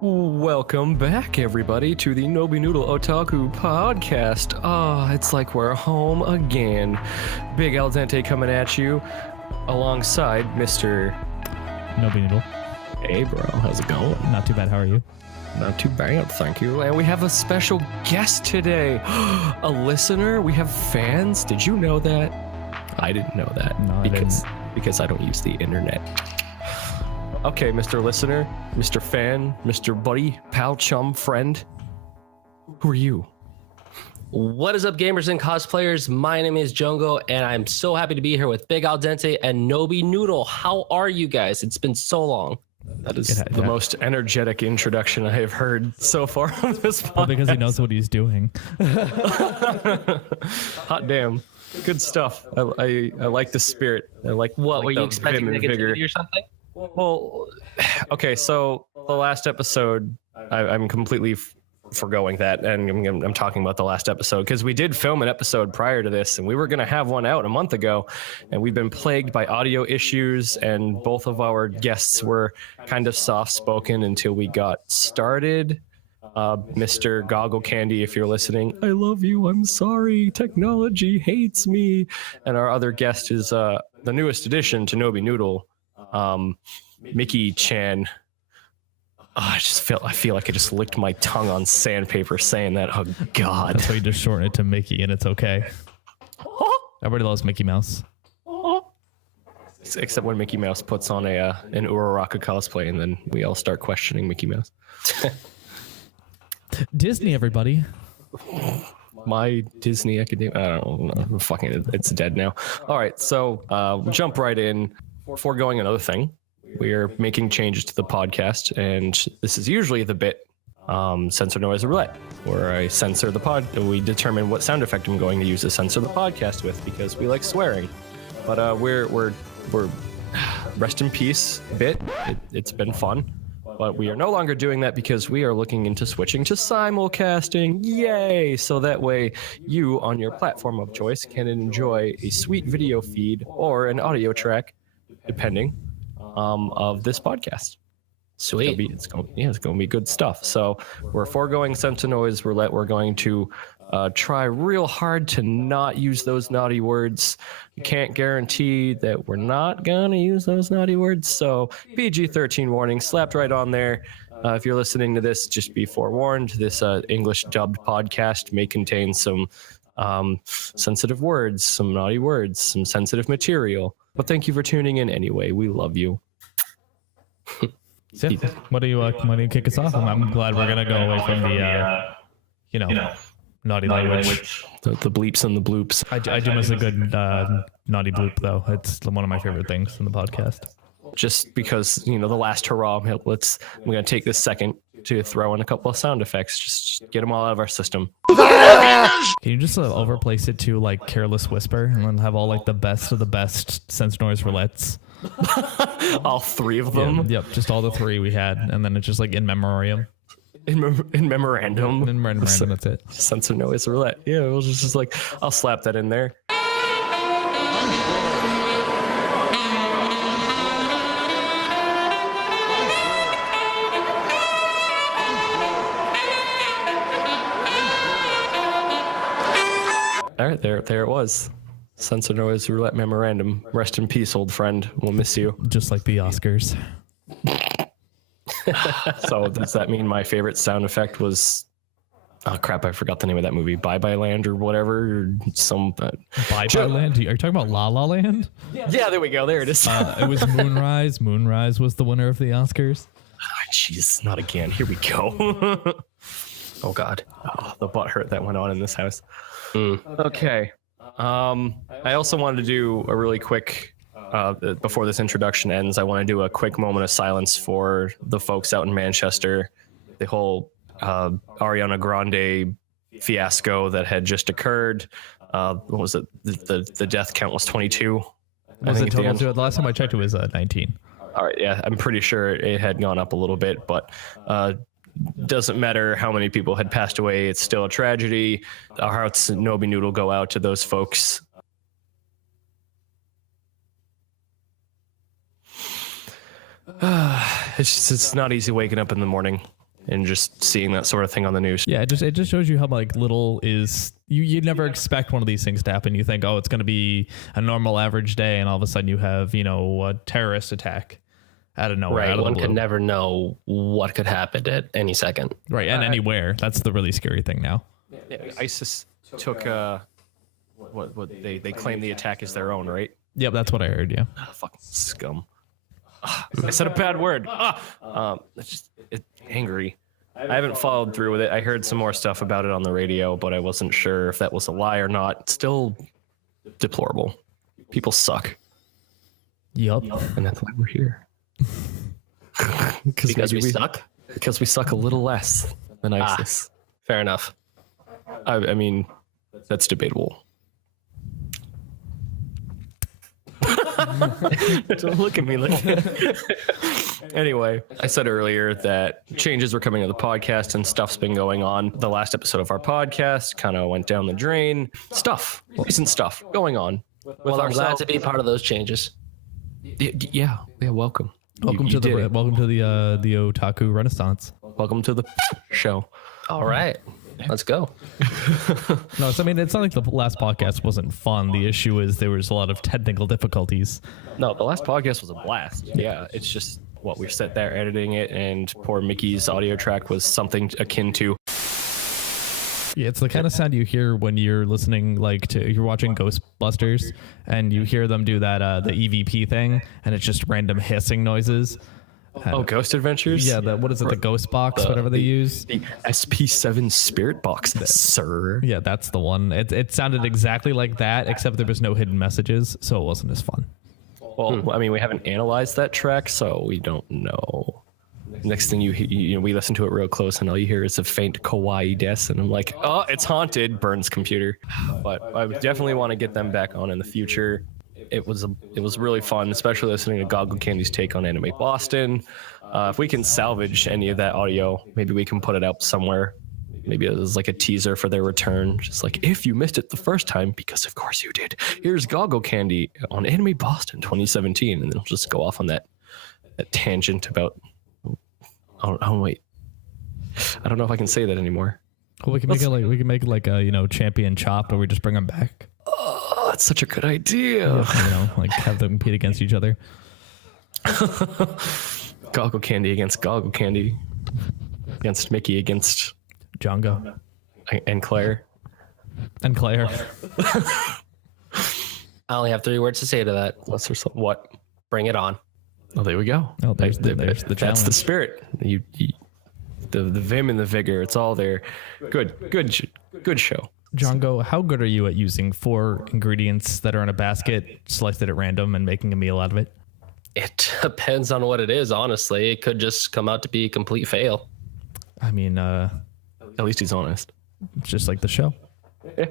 Welcome back, everybody, to the Nobi Noodle Otaku podcast. It's like we're home again. Big Al Dente coming at you alongside Mr. Nobi Noodle. Hey, bro, how's it going? Not too bad. How are you? Not too bad, thank you. And we have a special guest today. A listener. We have fans. Did you know that? I didn't know that. No, because I don't use the internet. Okay, Mr. Listener, Mr. Fan, Mr. Buddy, pal, chum, friend. Who are you? What is up, gamers and cosplayers? My name is Jongo, and I'm so happy to be here with Big Al Dente and Nobi Noodle. How are you guys? It's been so long. That is the most energetic introduction I have heard so far on this podcast. Well, because he knows what he's doing. Hot damn. Good stuff. I like the spirit. I like What, like were you the expecting vim and vigor. negativity or something? Well, okay, so the last episode, I'm completely foregoing that, and I'm talking about the last episode because we did film an episode prior to this, and we were going to have one out a month ago, and we've been plagued by audio issues, and both of our guests were kind of soft-spoken until we got started. Mr. Goggle Candy, if you're listening, I love you, I'm sorry, technology hates me. And our other guest is the newest addition to Nobi Noodle, Mickey Chan. I feel like I just licked my tongue on sandpaper saying that. Oh God. That's why you just shorten it to Mickey and it's okay. Everybody loves Mickey Mouse. Except when Mickey Mouse puts on an Uraraka cosplay and then we all start questioning Mickey Mouse. Disney, everybody. My Disney Academia. I don't know. Fucking, it's dead now. All right, so we'll jump right in. Foregoing another thing, we are making changes to the podcast, and this is usually the bit Censor Noise Roulette, where I censor the pod. We determine what sound effect I'm going to use to censor the podcast with because we like swearing. But we're rest in peace bit. It's been fun. But we are no longer doing that because we are looking into switching to simulcasting. Yay! So that way you, on your platform of choice, can enjoy a sweet video feed or an audio track, depending, of this podcast. Sweet. It's going to be good stuff. So we're foregoing Censor Noise Roulette. We're going to try real hard to not use those naughty words. You can't guarantee that we're not going to use those naughty words. So PG-13 warning slapped right on there. If you're listening to this, just be forewarned. This English dubbed podcast may contain some sensitive words, some naughty words, some sensitive material. But thank you for tuning in anyway. We love you. So, what do you kick us off? I'm glad we're gonna go away from the naughty language. The bleeps and the bloops. I do miss a good naughty bloop though. It's one of my favorite things in the podcast. Just because, the last hurrah, I'm going to take this second to throw in a couple of sound effects. Just get them all out of our system. Can you just overplace it to like Careless Whisper and then have all like the best of the best Sense Noise Roulettes? All three of them? Yep, just all the three we had. And then it's just like in memoriam. In memorandum. In memorandum, that's it. Censor Noise Roulette. Yeah, it was just like, I'll slap that in there. All right, there it was. Censor Noise Roulette Memorandum. Rest in peace, old friend. We'll miss you. Just like the Oscars. So does that mean my favorite sound effect was... Oh, crap, I forgot the name of that movie. Bye Bye Land or whatever. Or some... Bye Bye Land? Are you talking about La La Land? Yeah, there we go. There it is. It was Moonrise. Moonrise was the winner of the Oscars. Jeez, not again. Here we go. Oh, God. Oh, the butt hurt that went on in this house. Okay. I also wanted to do a really quick, before this introduction ends, I want to do a quick moment of silence for the folks out in Manchester. The whole Ariana Grande fiasco that had just occurred. What was it? The death count was 22. Was it total? The last time I checked, it was 19. All right, yeah, I'm pretty sure it had gone up a little bit, but doesn't matter how many people had passed away. It's still a tragedy. Our hearts, Nobi Noodle, go out to those folks. It's not easy waking up in the morning and just seeing that sort of thing on the news. Yeah, it just shows you how like little is you never expect one of these things to happen. You think, oh, it's going to be a normal average day, and all of a sudden you have, a terrorist attack out of nowhere. Right, one could never know what could happen at any second. Right, and anywhere. That's the really scary thing now. Yeah, ISIS took what they claim the attack is their own, right? Yep, that's what I heard. Yeah. Oh, fucking scum. I said a bad word. It's angry. I haven't followed through with it. I heard some more stuff about it on the radio, but I wasn't sure if that was a lie or not. Still deplorable. People suck. Yep. And that's why we're here. Because we suck? Because we suck a little less than ISIS. Fair enough. I mean, that's debatable. Don't look at me like that. Anyway, I said earlier that changes were coming to the podcast and stuff's been going on. The last episode of our podcast kind of went down the drain. Recent stuff going on. Well, I'm glad to be part of those changes. Yeah, welcome. Welcome to the otaku renaissance. Welcome to the show. All right. Let's go. No, so, I mean, it's not like the last podcast wasn't fun. The issue is there was a lot of technical difficulties. No, the last podcast was a blast. Yeah, it's just what we sat there editing it, and poor Mickey's audio track was something akin to. Yeah, it's the kind of sound you hear when you're listening, you're watching Ghostbusters, and you hear them do that the EVP thing, and it's just random hissing noises. Ghost Adventures? Yeah, what is it, the Ghost Box, whatever they use? The SP7 Spirit Box, sir. Yeah, that's the one. It sounded exactly like that, except there was no hidden messages, so it wasn't as fun. Well, I mean, we haven't analyzed that track, so we don't know. Next thing we listen to it real close, and all you hear is a faint kawaii des, and I'm like, oh, it's haunted, burns computer. But I would definitely want to get them back on in the future. It was really fun, especially listening to Goggle Candy's take on Anime Boston. If we can salvage any of that audio, maybe we can put it out somewhere. Maybe it was like a teaser for their return. Just like, if you missed it the first time, because of course you did, here's Goggle Candy on Anime Boston 2017. And then we'll just go off on that tangent about... Oh, wait. I don't know if I can say that anymore. Well, we can make it like a, champion chop, or we just bring them back. Oh, that's such a good idea. Have them compete against each other. Goggle Candy against Goggle Candy. Against Mickey against... Jongo. And Claire. And Claire. I only have 3 words to say to that. What? Bring it on. Oh, there we go. Oh, there's the challenge. That's the spirit. The vim and the vigor. It's all there. Good show. Jongo, how good are you at using 4 ingredients that are in a basket, selected at random, and making a meal out of it? It depends on what it is, honestly. It could just come out to be a complete fail. I mean, at least he's honest. Just like the show. Yeah.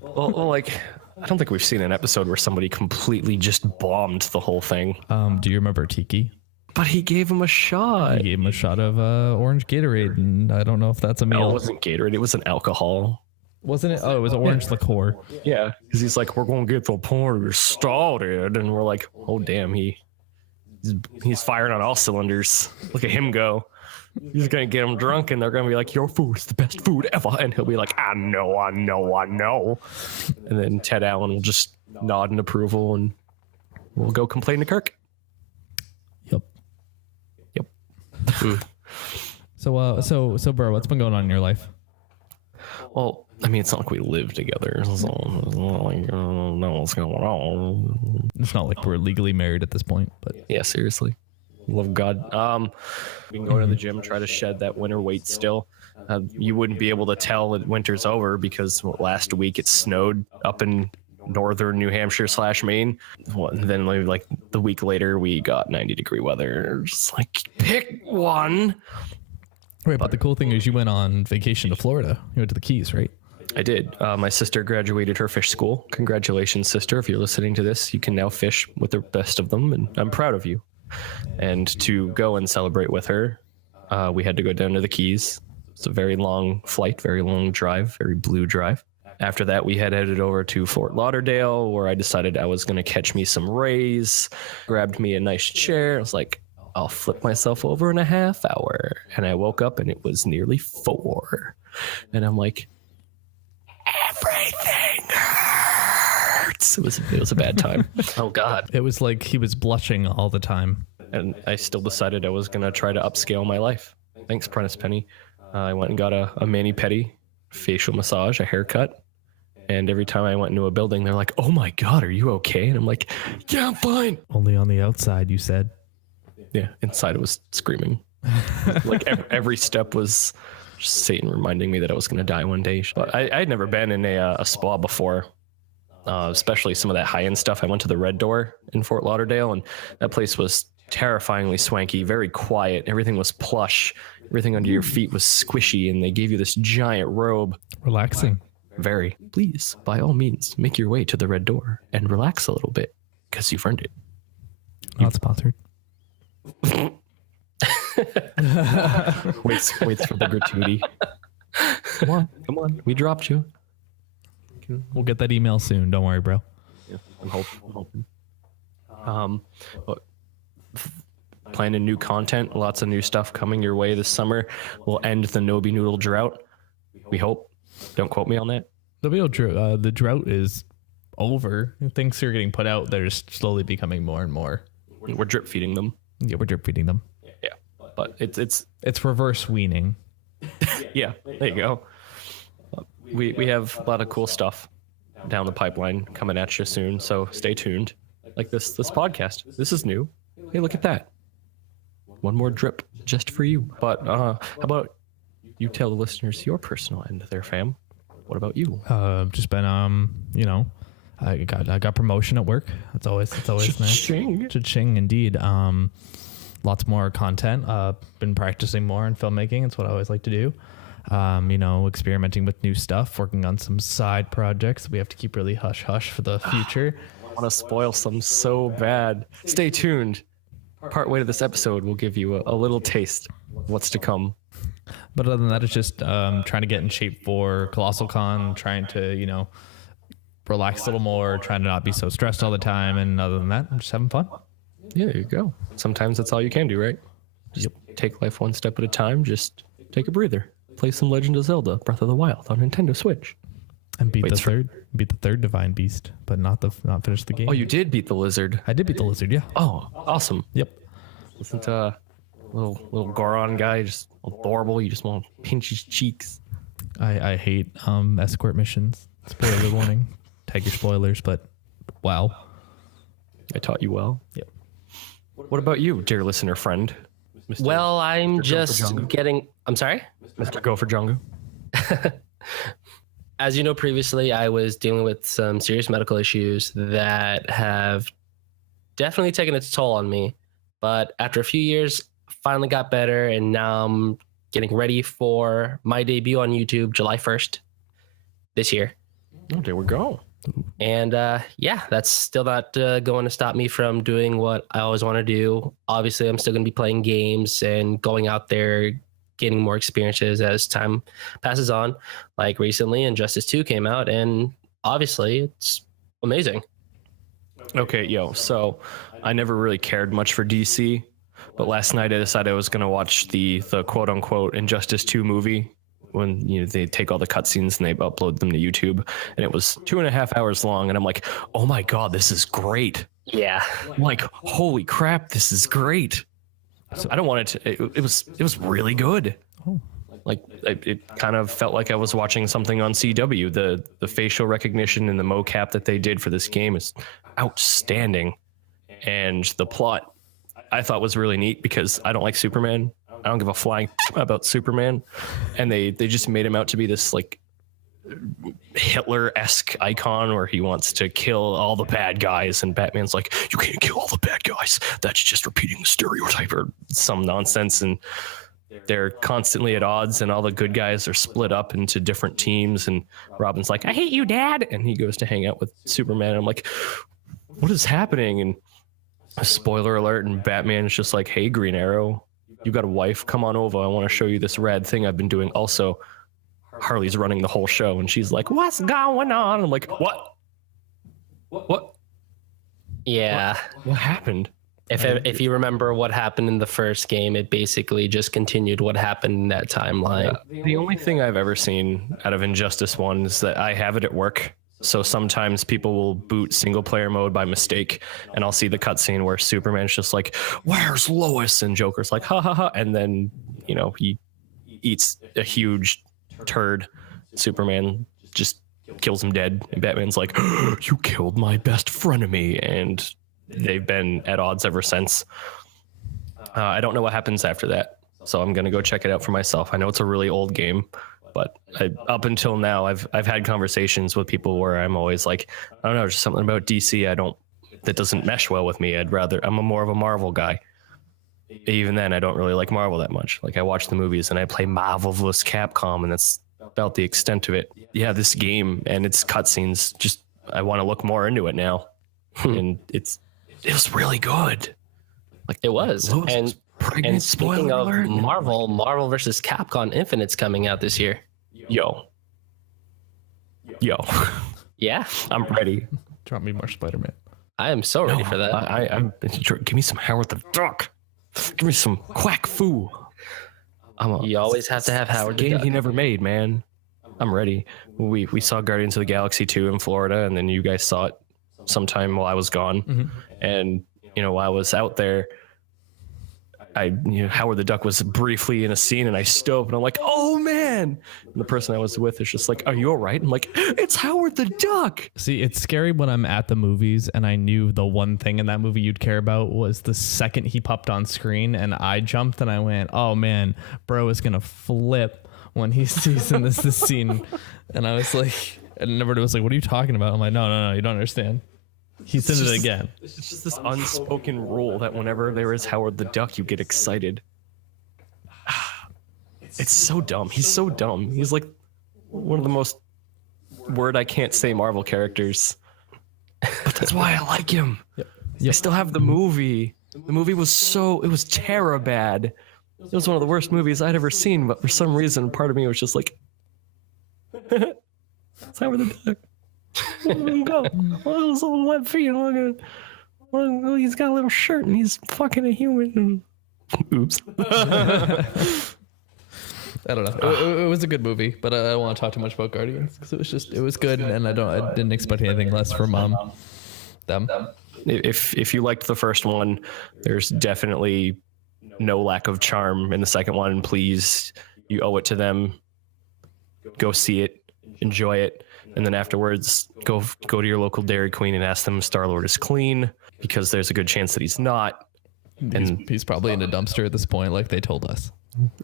well, I don't think we've seen an episode where somebody completely just bombed the whole thing. Do you remember Tiki? But he gave him a shot. He gave him a shot of orange Gatorade, and I don't know if that's a meal. No, it wasn't Gatorade. It was an alcohol. Wasn't it? Oh, it was orange liqueur. Yeah, because he's like, we're going to get the party started. And we're like, oh, damn, he's firing on all cylinders. Look at him go. He's going to get them drunk, and they're going to be like, your food is the best food ever. And he'll be like, I know. And then Ted Allen will just nod in approval, and we'll go complain to Kirk. Yep. So, bro, what's been going on in your life? Well, I mean, it's not like we live together, so it's not like I don't know what's going on. It's not like we're legally married at this point, but yeah, seriously. Love God. We can go to the gym, try to shed that winter weight still. You wouldn't be able to tell that winter's over because last week it snowed up in northern New Hampshire / Maine. Then like the week later we got 90-degree weather. Just like, pick one. Right, but the cool thing is you went on vacation to Florida. You went to the Keys, right? I did. My sister graduated her fish school. Congratulations, sister. If you're listening to this, you can now fish with the best of them, and I'm proud of you. And to go and celebrate with her, we had to go down to the Keys. It's a very long flight, very long drive, very blue drive. After that, we had headed over to Fort Lauderdale, where I decided I was going to catch me some rays, grabbed me a nice chair. I was like, I'll flip myself over in a half hour. And I woke up and it was nearly 4. And I'm like, everything hurts. It was a bad time. Oh God. It was like he was blushing all the time. And I still decided I was going to try to upscale my life. Thanks, Prentice Penny. I went and got a mani-pedi, facial massage, a haircut. And every time I went into a building, they're like, oh my God, are you okay? And I'm like, yeah, I'm fine. Only on the outside, you said. Yeah, inside it was screaming. Like every step was just Satan reminding me that I was going to die one day. But I had never been in a spa before, especially some of that high-end stuff. I went to the Red Door in Fort Lauderdale, and that place was terrifyingly swanky, very quiet. Everything was plush. Everything under your feet was squishy, and they gave you this giant robe. Relaxing. Very. Please, by all means, make your way to the Red Door and relax a little bit, because you've earned it. Not sponsored. waits for the gratuity. Come on. We dropped you. We'll get that email soon. Don't worry, bro. Yeah, I'm hoping. But planning new content, lots of new stuff coming your way this summer. We'll end the Nobi Noodle drought. We hope. Don't quote me on that. The drought is over. Things are getting put out. They're just slowly becoming more and more. We're drip feeding them. Yeah, we're drip feeding them. Yeah, but it's reverse weaning. Yeah, there you go. We have a lot of cool stuff down the pipeline coming at you soon, so stay tuned. Like this podcast. This is new. Hey, look at that. One more drip just for you. But how about you tell the listeners your personal end there, fam? What about you? Just been I got promotion at work. That's always nice. Cha-ching, indeed. Lots more content. Been practicing more in filmmaking. It's what I always like to do. Experimenting with new stuff, working on some side projects. We have to keep really hush hush for the future. I want to spoil some so bad. Stay tuned. Part way to this episode, we'll give you a little taste of what's to come. But other than that, it's just trying to get in shape for Colossal Con, trying to, relax a little more, trying to not be so stressed all the time. And other than that, I'm just having fun. Yeah, there you go. Sometimes that's all you can do, right? Just take life one step at a time. Just take a breather. Play some Legend of Zelda Breath of the Wild on Nintendo Switch. And beat the third divine beast, but not finish the game. Oh, you did beat the lizard. I did beat the lizard, yeah. Oh, awesome. Yep. Listen to a little Goron guy, just adorable. You just want to pinch his cheeks. I hate escort missions. Spoiler warning. Tag your spoilers, but wow. I taught you well. Yep. What about you, dear listener friend? Mr. Well, I'm Mr. just getting. I'm sorry. Mr. Go for Jongo. As you know, previously I was dealing with some serious medical issues that have definitely taken its toll on me. But after a few years, finally got better, and now I'm getting ready for my debut on YouTube, July 1st this year. Oh, there we go. And that's still not going to stop me from doing what I always want to do. Obviously, I'm still going to be playing games and going out there, getting more experiences as time passes on. Like recently, Injustice 2 came out, and obviously, it's amazing. Okay, so I never really cared much for DC, but last night I decided I was going to watch the quote unquote Injustice 2 movie when they take all the cutscenes and they upload them to YouTube, and it was 2.5 hours long, and I'm like, oh my God, this is great. Yeah. I'm like, holy crap, this is great. So I don't want it to, it was really good. Oh. Like it kind of felt like I was watching something on CW. The facial recognition and the mocap that they did for this game is outstanding. And the plot I thought was really neat because I don't like Superman. I don't give a flying about Superman. And they just made him out to be this like Hitler-esque icon where he wants to kill all the bad guys, and Batman's like, you can't kill all the bad guys. That's just repeating the stereotype or some nonsense. And they're constantly at odds, and all the good guys are split up into different teams. And Robin's like, I hate you, Dad. And he goes to hang out with Superman. And I'm like, what is happening? And spoiler alert, and Batman is just like, hey, Green Arrow, you got a wife? Come on over. I want to show you this rad thing I've been doing. Also, Harley's running the whole show, and she's like, what's going on? I'm like, what? Yeah. What happened? If you remember what happened in the first game, it basically just continued what happened in that timeline. The only thing I've ever seen out of Injustice 1 is that I have it at work. So sometimes people will boot single player mode by mistake, and I'll see the cutscene where Superman's just like, "Where's Lois?" and Joker's like, "Ha ha ha," and then he eats a huge turd. Superman just kills him dead, and Batman's like, "You killed my best frenemy," and they've been at odds ever since. I don't know what happens after that, so I'm gonna go check it out for myself. I know it's a really old game, but up until now, I've had conversations with people where I'm always like, I don't know, just something about DC that doesn't mesh well with me. I'm more of a Marvel guy. Even then, I don't really like Marvel that much. Like, I watch the movies and I play Marvel vs. Capcom, and that's about the extent of it. Yeah, this game and its cutscenes, just I want to look more into it now, and it was really good. Like, it was. And speaking of Marvel versus Capcom Infinite's coming out this year. Yo. Yeah, I'm ready. Drop me more Spider-Man. I am so ready for that. I'm give me some Howard the Duck. Give me some quack foo. You always have to have Howard the game Duck. He never made, man. I'm ready. We saw Guardians of the Galaxy 2 in Florida, and then you guys saw it sometime while I was gone. Mm-hmm. And while I was out there, Howard the Duck was briefly in a scene, and I stood up and I'm like, "Oh man!" And the person I was with is just like, "Are you all right?" I'm like, "It's Howard the Duck." See, it's scary when I'm at the movies and I knew the one thing in that movie you'd care about was the second he popped on screen, and I jumped and I went, "Oh man, bro is gonna flip when he sees in this scene." And I was like, and everybody was like, "What are you talking about?" I'm like, no, you don't understand. He's in it again. It's just this unspoken rule that whenever there is Howard the Duck, you get excited. It's so dumb. He's so dumb. He's like one of the most word I can't say Marvel characters. But that's why I like him. Yep. I still have the movie. The movie was it was terror bad. It was one of the worst movies I'd ever seen, but for some reason, part of me was just like, it's Howard the Duck. Go. Oh, those little wet feet. Look at, he's got a little shirt and he's fucking a human. Oops. I don't know. It was a good movie, but I don't want to talk too much about Guardians because it was good, and I didn't expect anything less from them. If you liked the first one, there's definitely no lack of charm in the second one. Please, you owe it to them. Go see it, enjoy it. And then afterwards, go to your local Dairy Queen and ask them if Star-Lord is clean, because there's a good chance that he's not. And he's probably in a dumpster at this point, like they told us.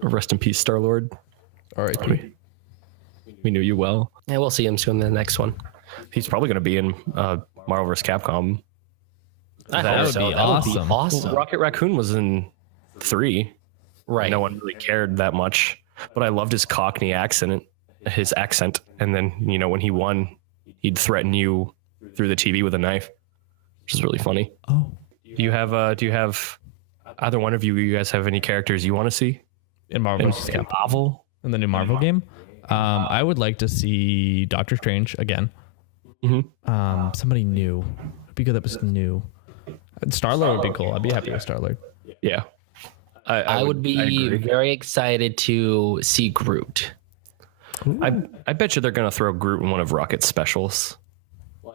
Rest in peace, Star-Lord. All right. We knew you well. Yeah, we'll see him soon in the next one. He's probably going to be in Marvel vs. Capcom. That would be awesome. Well, Rocket Raccoon was in 3. Right. No one really cared that much, but I loved his Cockney accent. And then when he won, he'd threaten you through the TV with a knife, which is really funny. Oh, do you have either one of you guys have any characters you want to see in Marvel? In the new Marvel game? I would like to see Doctor Strange again. Mm-hmm. Somebody new. It'd be good that was new. Star-Lord would be cool. I'd be happy with Star-Lord. Yeah. I would be very excited to see Groot. I bet you they're going to throw Groot in one of Rocket's specials.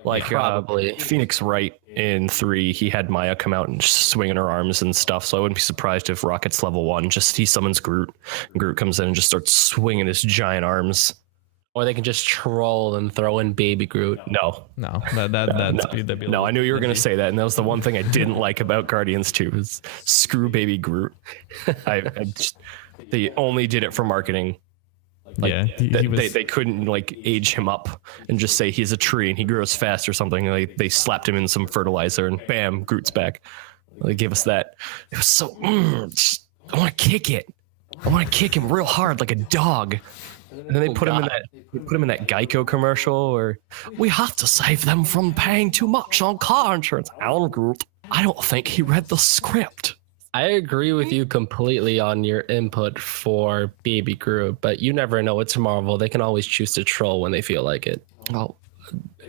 Like probably Phoenix Wright in 3, he had Maya come out and swinging her arms and stuff. So I wouldn't be surprised if Rocket's level 1, just he summons Groot. And Groot comes in and just starts swinging his giant arms. Or they can just troll and throw in Baby Groot. No, that'd be no. I knew you were going to say that, and that was the one thing I didn't like about Guardians 2 is screw Baby Groot. They only did it for marketing. Like, yeah, they couldn't like age him up and just say he's a tree and he grows fast or something. They slapped him in some fertilizer and bam, Groot's back. They gave us that. It was so. I want to kick it. I want to kick him real hard like a dog. And then they put him in that Geico commercial, or we have to save them from paying too much on car insurance. Alan Groot. I don't think he read the script. I agree with you completely on your input for Baby Groot, but you never know. It's Marvel. They can always choose to troll when they feel like it. Well,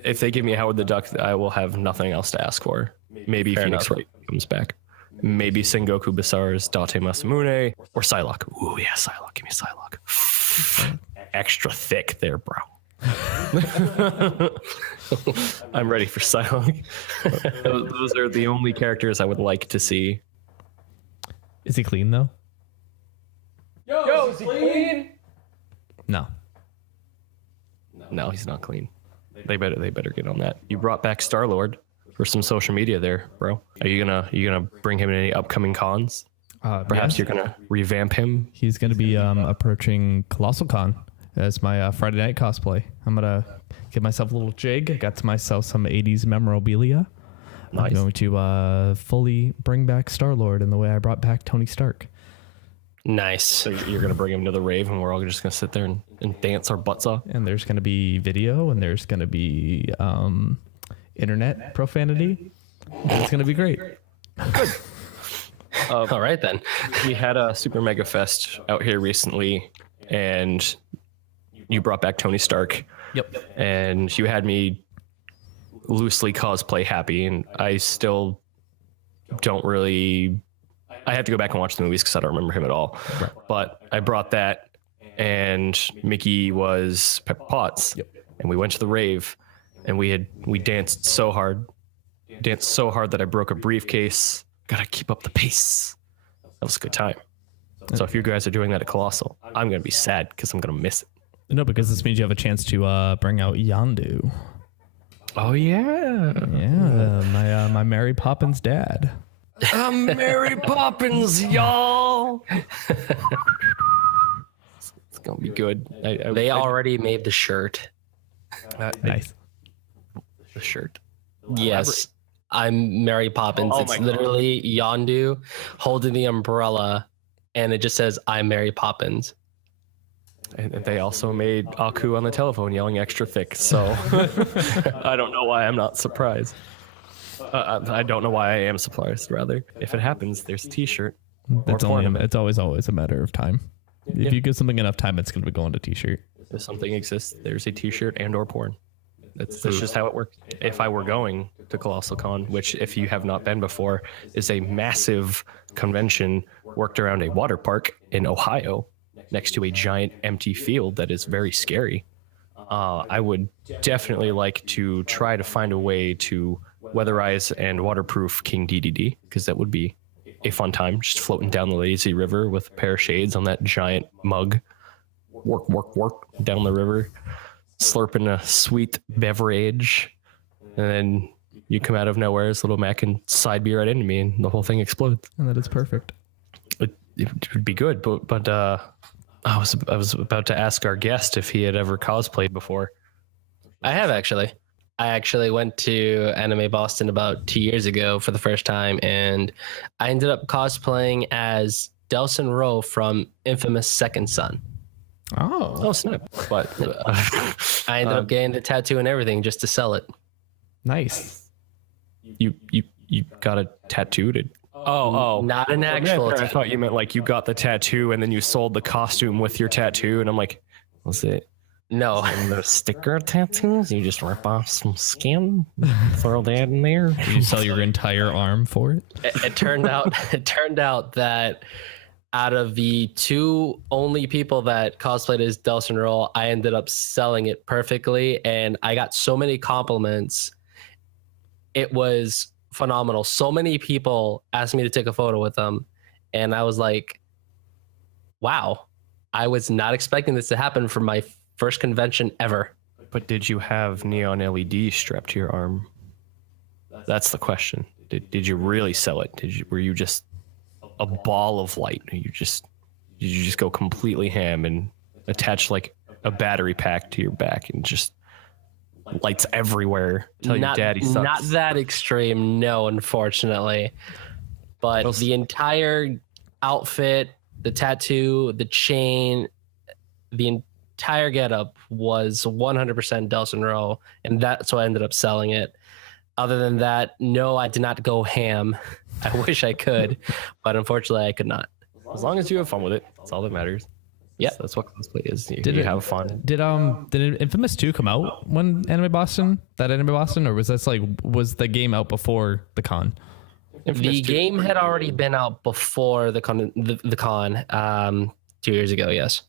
if they give me Howard the Duck, I will have nothing else to ask for. Maybe Phoenix Wright comes back. maybe Sengoku Basar's Date Masamune, or Psylocke. Ooh, yeah, Psylocke. Give me Psylocke. Extra thick there, bro. I'm ready for Psylocke. Those are the only characters I would like to see. Is he clean though? Yo, is he clean? No. No, he's not clean. They better get on that. You brought back Star-Lord for some social media there, bro. Are you gonna bring him in any upcoming cons? Perhaps you're gonna revamp him. He's gonna be approaching Colossal Con as my Friday night cosplay. I'm gonna give myself a little jig. I got myself some 80s memorabilia. Nice. I'm going to fully bring back Star-Lord in the way I brought back Tony Stark. Nice. So you're gonna bring him to the rave, and we're all just gonna sit there and dance our butts off. And there's going to be video, and there's going to be internet profanity. It's going to be great. Good. All right then. We had a Super Mega Fest out here recently, and you brought back Tony Stark. Yep. And you had me loosely cosplay happy, and I still don't really. I have to go back and watch the movies because I don't remember him at all. Right. But I brought that, and Mickey was Pepper Potts. Yep. And we went to the rave, and we danced so hard that I broke a briefcase. Gotta keep up the pace. That was a good time. So if you guys are doing that at Colossal, I'm gonna be sad because I'm gonna miss it. No, because this means you have a chance to bring out Yondu. Oh yeah, Yeah, my Mary Poppins dad. I'm Mary Poppins, y'all. It's gonna be good. They already made the shirt. Nice. The shirt. Yes. I'm Mary Poppins. Oh it's my literally Yondu holding the umbrella, and it just says, I'm Mary Poppins. And they also made Aku on the telephone yelling extra thick. So I don't know why I'm not surprised. I don't know why I am surprised, rather. If it happens, there's a t-shirt. It's always a matter of time. If you give something enough time, it's going to be going to t-shirt. If something exists, there's a t-shirt and or porn. That's just how it works. If I were going to Colossal Con, which if you have not been before, is a massive convention worked around a water park in Ohio next to a giant empty field that is very scary. I would definitely like to try to find a way to weatherize and waterproof King DDD, because that would be a fun time, just floating down the lazy river with a pair of shades on that giant mug. Work down the river, slurping a sweet beverage, and then you come out of nowhere as Little Mac and side beer right into me, and the whole thing explodes. And that is perfect. It would be good, but I was about to ask our guest if he had ever cosplayed before. I have actually. I actually went to Anime Boston about 2 years ago for the first time, and I ended up cosplaying as Delson Rowe from Infamous Second Son. Oh, Snap! But I ended up getting the tattoo and everything just to sell it. nice. you got a tattooed. Oh, Not an actual I tattoo. thought you meant like you got the tattoo and then you sold the costume with your tattoo, and I'm like, was it? No. And the sticker tattoos? You just rip off some skin, throw that in there. Did you sell your entire arm for it? It turned out that out of the two only people that cosplayed as Delson Rowe, I ended up selling it perfectly, and I got so many compliments. It was phenomenal. So many people asked me to take a photo with them, and I was like, wow, I was not expecting this to happen for my first convention ever. But did you have neon LED strapped to your arm? That's the question. Did you really sell it? Were you just a ball of light? Did you just go completely ham and attach like a battery pack to your back and just lights everywhere? Tell your daddy sucks. Not that extreme, no, unfortunately. But the entire outfit, the tattoo, the chain, the entire getup was 100% Delson Rowe, and that's why I ended up selling it. Other than that, no, I did not go ham. I wish I could, but unfortunately I could not. As long as you have fun with it, that's all that matters. Yeah, that's what cosplay is. You have fun. Did Infamous 2 come out when Anime Boston, or was the game out before the con? Infamous The 2 game pretty had cool. already been out before the con 2 years ago. Yes.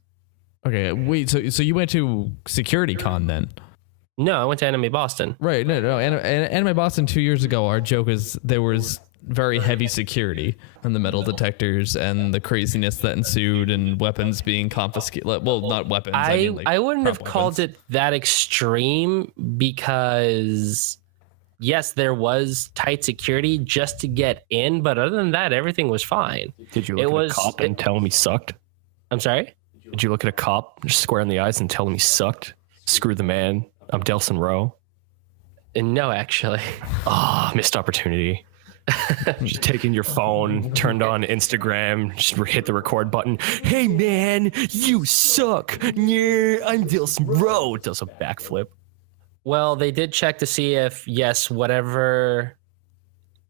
Okay, wait. So you went to Security Con then? No, I went to Anime Boston. Right. No. Anime Boston 2 years ago. Our joke is there was very heavy security and the metal detectors and the craziness that ensued and weapons being confiscated. Well, not weapons. I wouldn't have called it that extreme because yes, there was tight security just to get in, but other than that, everything was fine. Did you look at a cop and tell him he sucked? I'm sorry? Did you look at a cop just square in the eyes and tell him he sucked? Screw the man. I'm Delson Rowe. No, actually. Ah, missed opportunity. Just taking your phone, turned on Instagram, just hit the record button. Hey man, you suck. Yeah, I'm Delson Rowe. Does a backflip. Well, they did check to see if, yes, whatever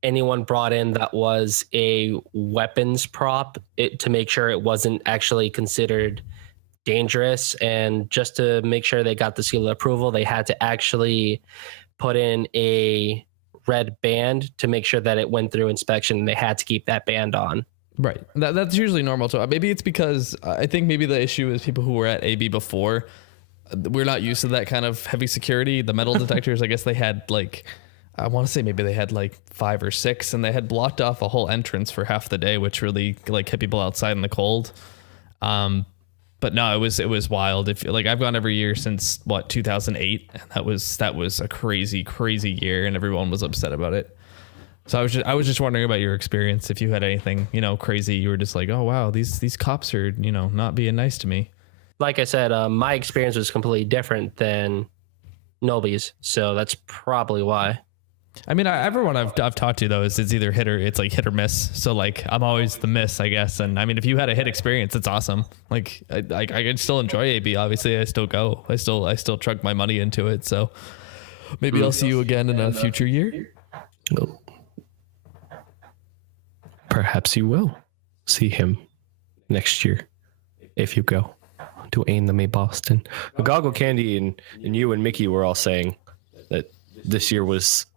anyone brought in that was a weapons prop, to make sure it wasn't actually considered dangerous. And just to make sure they got the seal of approval, they had to actually put in a red band to make sure that it went through inspection. They had to keep that band on. Right. That's usually normal. So maybe it's because I think maybe the issue is people who were at AB before, we're not used to that kind of heavy security. The metal detectors, I guess they had like, I want to say maybe they had like 5 or 6, and they had blocked off a whole entrance for half the day, which really like kept people outside in the cold. But no, it was wild. If like I've gone every year since 2008, and that was a crazy year, and everyone was upset about it. So I was just wondering about your experience. If you had anything, crazy, you were just like, oh wow, these cops are, not being nice to me. Like I said, my experience was completely different than Nobi's, so that's probably why. I mean, everyone I've talked to though is it's either hit or miss. So like I'm always the miss, I guess. And I mean, if you had a hit experience, it's awesome. Like I can still enjoy AB. Obviously, I still go. I still truck my money into it. So maybe I'll see you again in a future year. Well, perhaps you will see him next year if you go to Anime Boston. Goggle Candy and you and Mickey were all saying that this year was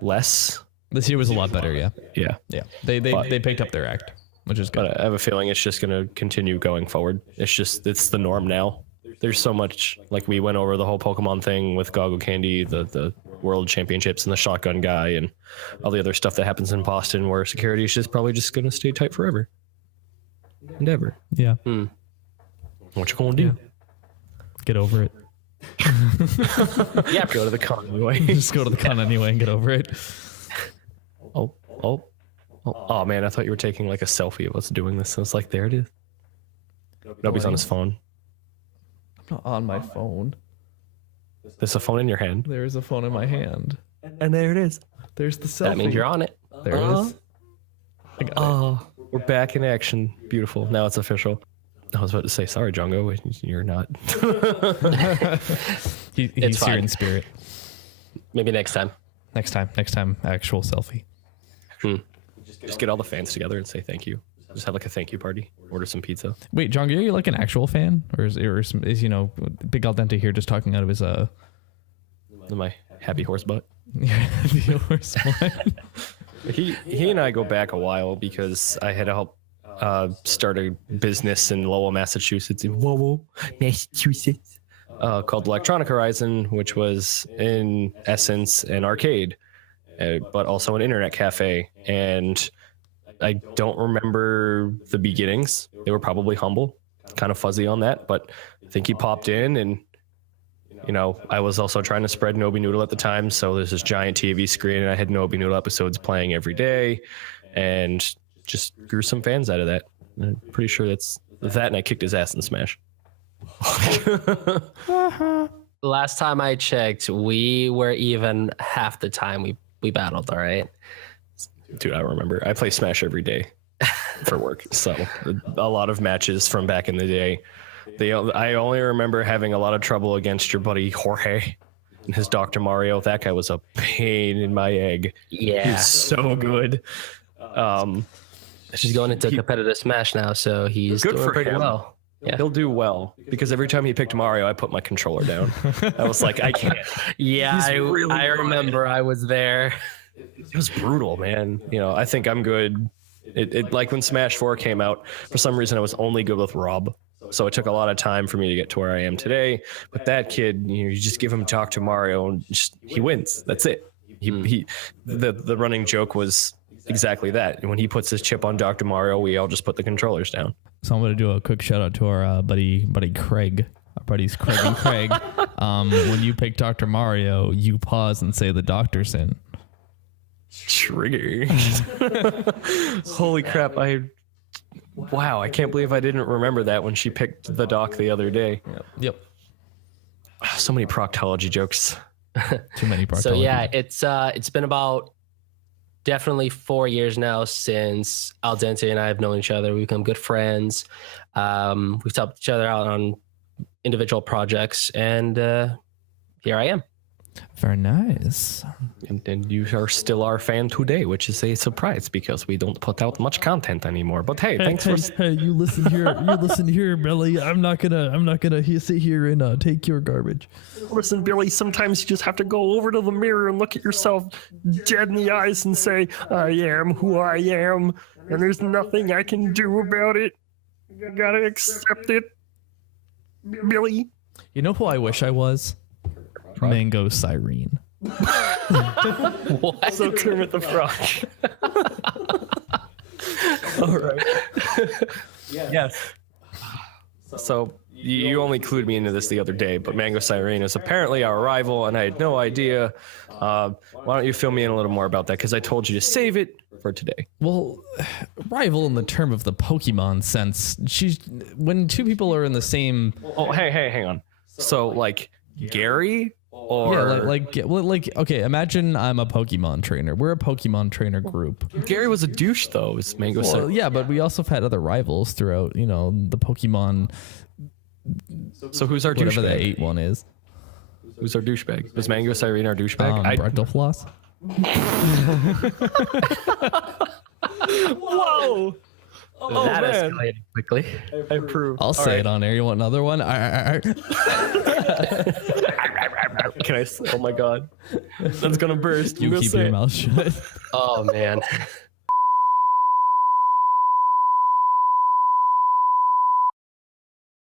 less. This year was a lot better, yeah. Yeah. They picked up their act, which is good. But I have a feeling it's just going to continue going forward. It's the norm now. There's so much, like we went over the whole Pokemon thing with Goggle Candy, the World Championships and the Shotgun Guy and all the other stuff that happens in Boston where security is probably just going to stay tight forever and ever. Yeah. What you going to do? Get over it. Yeah, go to the con anyway. Just go to the con anyway and get over it. Oh man, I thought you were taking like a selfie of us doing this. I was like, there it is. Nobody's on his phone. I'm not on my phone. There's a phone in your hand. There is a phone in my hand. And there it is. There's the selfie. That means you're on it. There it is. I got it. We're back in action. Beautiful. Now it's official. I was about to say, sorry, Jongo, you're not. He's fine. here in spirit. Maybe next time. Next time, actual selfie. Just get all the fans together and say thank you. Just have like a thank you party. Order some pizza. Wait, John, are you like an actual fan, or is Big Al Dente here just talking out of his My happy horse butt. viewers? He and I go back a while because I had to help start a business in Lowell, Massachusetts. Called Electronic Horizon, which was in essence an arcade, but also an internet cafe. And I don't remember the beginnings. They were probably humble, kind of fuzzy on that, but I think he popped in and, I was also trying to spread Nobi Noodle at the time. So there's this giant TV screen and I had Nobi Noodle episodes playing every day and just grew some fans out of that. I'm pretty sure that's that. And I kicked his ass in Smash. Last time I checked, we were even half the time we battled, all right? Dude, I remember. I play Smash every day for work. So a lot of matches from back in the day. I only remember having a lot of trouble against your buddy Jorge and his Dr. Mario. That guy was a pain in my egg. Yeah. He's so good. She's going into competitive Smash now, so he's Good doing for pretty him. well. Yeah. He'll do well because every time he picked Mario, I put my controller down. I was like, I can't. Yeah, He's really I good. remember I was there. it was brutal, man. You know, I think I'm good. It like when Smash 4 came out, for some reason I was only good with Rob. So it took a lot of time for me to get to where I am today. But that kid, you just give him Dr. Mario and he wins. That's it. The running joke was exactly that. And when he puts his chip on Dr. Mario, we all just put the controllers down. So I'm going to do a quick shout out to our buddy Craig. Our buddies Craig and Craig. When you pick Dr. Mario, you pause and say the doctor's in. Trigger. Holy crap. Wow, I can't believe I didn't remember that when she picked the doc the other day. Yep. So many proctology jokes. Too many proctology. So yeah, it's been about definitely 4 years now since Al Dente and I have known each other. We've become good friends. We've helped each other out on individual projects, and here I am. Very nice. And you are still our fan today, which is a surprise because we don't put out much content anymore. But hey, thanks for. Hey, you listen here. You listen here, Billy. I'm not gonna sit here and take your garbage. Listen, Billy. Sometimes you just have to go over to the mirror and look at yourself dead in the eyes and say, "I am who I am, and there's nothing I can do about it. I gotta accept it." Billy. You know who I wish I was? MangoSirene. What? So Kermit the Frog. All right. Yes. So you only clued me into this the other day, but MangoSirene is apparently our rival, and I had no idea. Why don't you fill me in a little more about that? Because I told you to save it for today. Well, rival in the term of the Pokemon sense. When two people are in the same. Oh, hey, hang on. So like Gary. Or okay, imagine I'm a Pokemon trainer. We're a Pokemon trainer group. Gary was a douche though, is MangoSirene. Well, yeah, but we also have had other rivals throughout, the Pokemon. So who's our douchebag? Whatever the 8 one is. Who's our douchebag? Was MangoSirene our douchebag? Rectal floss. Whoa! Oh, that man. escalated quickly. I approve. I'll say it on air. You want another one? Can I? Oh my god, that's gonna burst. You keep your mouth shut. Oh man.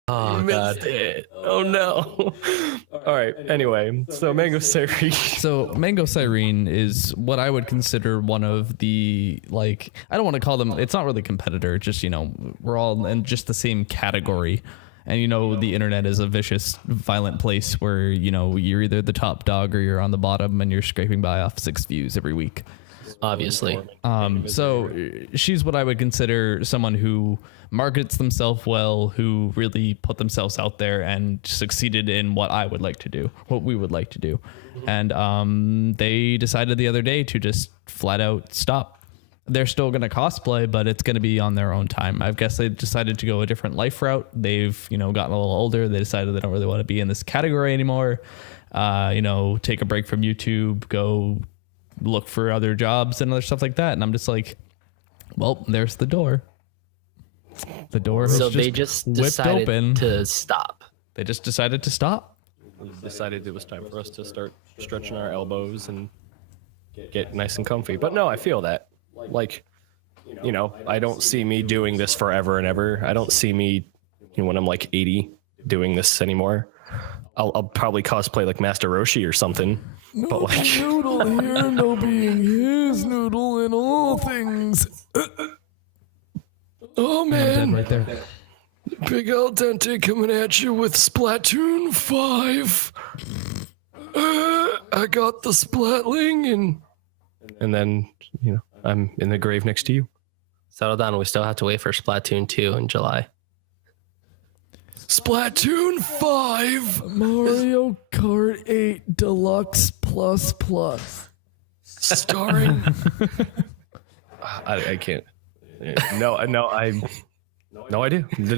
Oh god. It. Oh no. All right. Anyway, so MangoSirene. So MangoSirene is what I would consider one of the, I don't want to call them, it's not really competitor, just, we're all in just the same category. And the internet is a vicious, violent place where, you're either the top dog or you're on the bottom and you're scraping by off 6 views every week. Obviously. So she's what I would consider someone who markets themselves well, who really put themselves out there and succeeded in what I would like to do, what we would like to do. And they decided the other day to just flat out stop. They're still going to cosplay, but it's going to be on their own time. I guess they decided to go a different life route. They've, gotten a little older. They decided they don't really want to be in this category anymore. Take a break from YouTube, go look for other jobs and other stuff like that. And I'm just like, well, there's the door. The door has they just decided open. To stop. They just decided to stop. Decided it was time for us to start stretching our elbows and get nice and comfy. But no, I feel that. I don't see me doing this forever and ever. I don't see me, when I'm 80, doing this anymore. I'll probably cosplay like Master Roshi or something. No, but noodle here, no being his noodle in all things. Oh man, right there. Big Al Dente coming at you with Splatoon 5. I got the Splatling and then I'm in the grave next to you. Settle down. We still have to wait for Splatoon 2 in July. Splatoon 5 Mario Kart 8 Deluxe Plus Plus. Starring I can't. No idea. I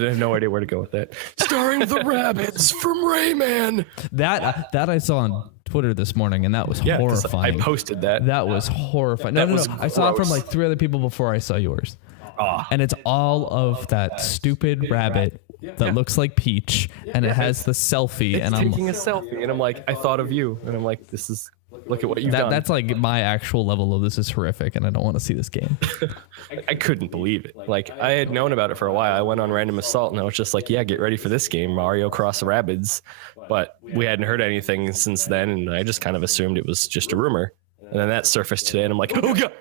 have no idea where to go with that. Starring the rabbits from Rayman. That I saw on Twitter this morning, and that was horrifying. I posted that. That was horrifying. That No. was I saw it from gross. 3 other people before I saw yours. And it's all of that stupid rabbit that looks like Peach, and it has the selfie, It's and I'm taking a selfie, and I'm like, I thought of you, and I'm like, this is Look at what you've done. That's like my actual level of this is horrific, and I don't want to see this game. I couldn't believe it. Like, I had known about it for a while. I went on Random Assault, and I was just like, yeah, get ready for this game, Mario Cross Rabbids. But we hadn't heard anything since then, and I just kind of assumed it was just a rumor. And then that surfaced today, and I'm like, oh god,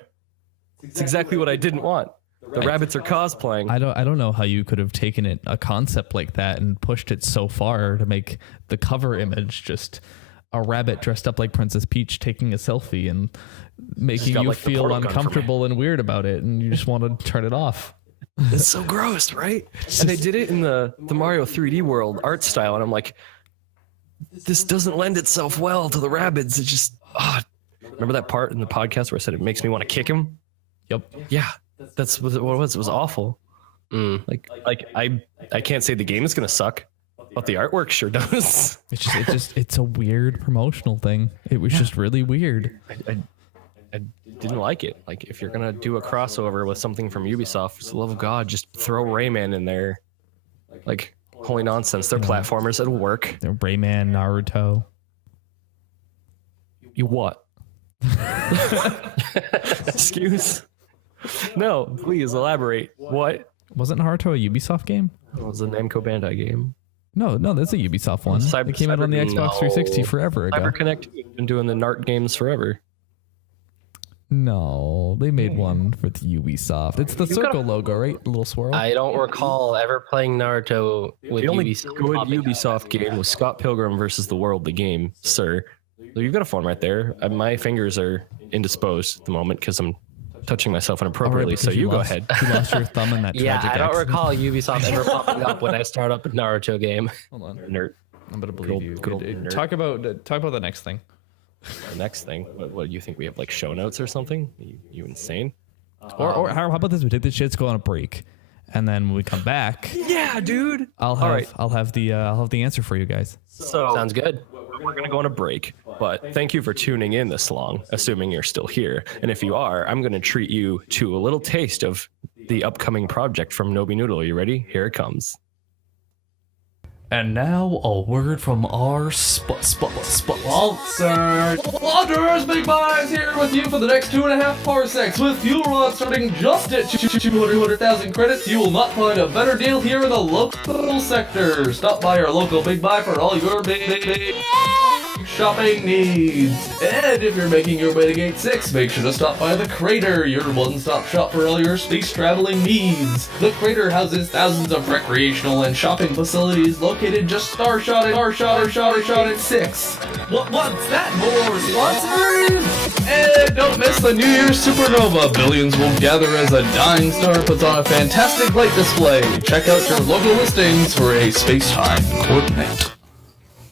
it's exactly what I didn't want. The rabbits are cosplaying. I don't know how you could have taken a concept like that and pushed it so far to make the cover image just a rabbit dressed up like Princess Peach taking a selfie and making you feel uncomfortable and weird about it, and you just want to turn it off. It's so gross, right? And they did it in the Mario 3D World art style, and I'm like, this doesn't lend itself well to the rabbits. It just, remember that part in the podcast where I said it makes me want to kick him? Yep. Yeah. That's what it was. It was awful. Like I can't say the game is gonna suck, but the artwork sure does. It's a weird promotional thing. It was just really weird. I didn't like it. Like, if you're gonna do a crossover with something from Ubisoft, for the love of God, just throw Rayman in there. Like, holy nonsense. They're platformers. It'll work. They're Rayman, Naruto. You what? Excuse. No, please elaborate. What? Wasn't Naruto a Ubisoft game? It was a Namco Bandai game. No, that's a Ubisoft one. It came out on the Xbox 360 forever ago. CyberConnect has been doing the Nart games forever. No, they made one with Ubisoft. It's the circle logo, right? The little swirl. I don't recall ever playing Naruto with the only Ubisoft. good Ubisoft game was Scott Pilgrim versus the World, the game, sir. So you've got a phone right there. My fingers are indisposed at the moment because I'm touching myself inappropriately. So you go ahead. You lost your thumb in that Yeah, tragic I don't accident. recall Ubisoft ever popping up when I start up a Naruto game. Hold on. Nerd. I'm gonna believe you. Good old nerd. Talk about the next thing. The next thing. What do you think? We have like show notes or something? You insane? Or how about this? We take this shit to go on a break, and then when we come back, Yeah, dude. I'll have the answer for you guys. So Sounds good. we're going to go on a break, but thank you for tuning in this long, assuming you're still here. And if you are, I'm going to treat you to a little taste of the upcoming project from Nobi Noodle. Are you ready? Here it comes. And now, a word from our sponsor. Launchers, Big Buys here with you for the next 2.5 parsecs. With fuel rods starting just at 200,000 credits, you will not find a better deal here in the local sector. Stop by our local Big Buy for all your big shopping needs. And if you're making your way to Gate 6, make sure to stop by the Crater, your one-stop shop for all your space traveling needs. The Crater houses thousands of recreational and shopping facilities located just Starshot at 6. What's that? More sponsors? And don't miss the New Year's Supernova. Billions will gather as a dying star puts on a fantastic light display. Check out your local listings for a space-time coordinate.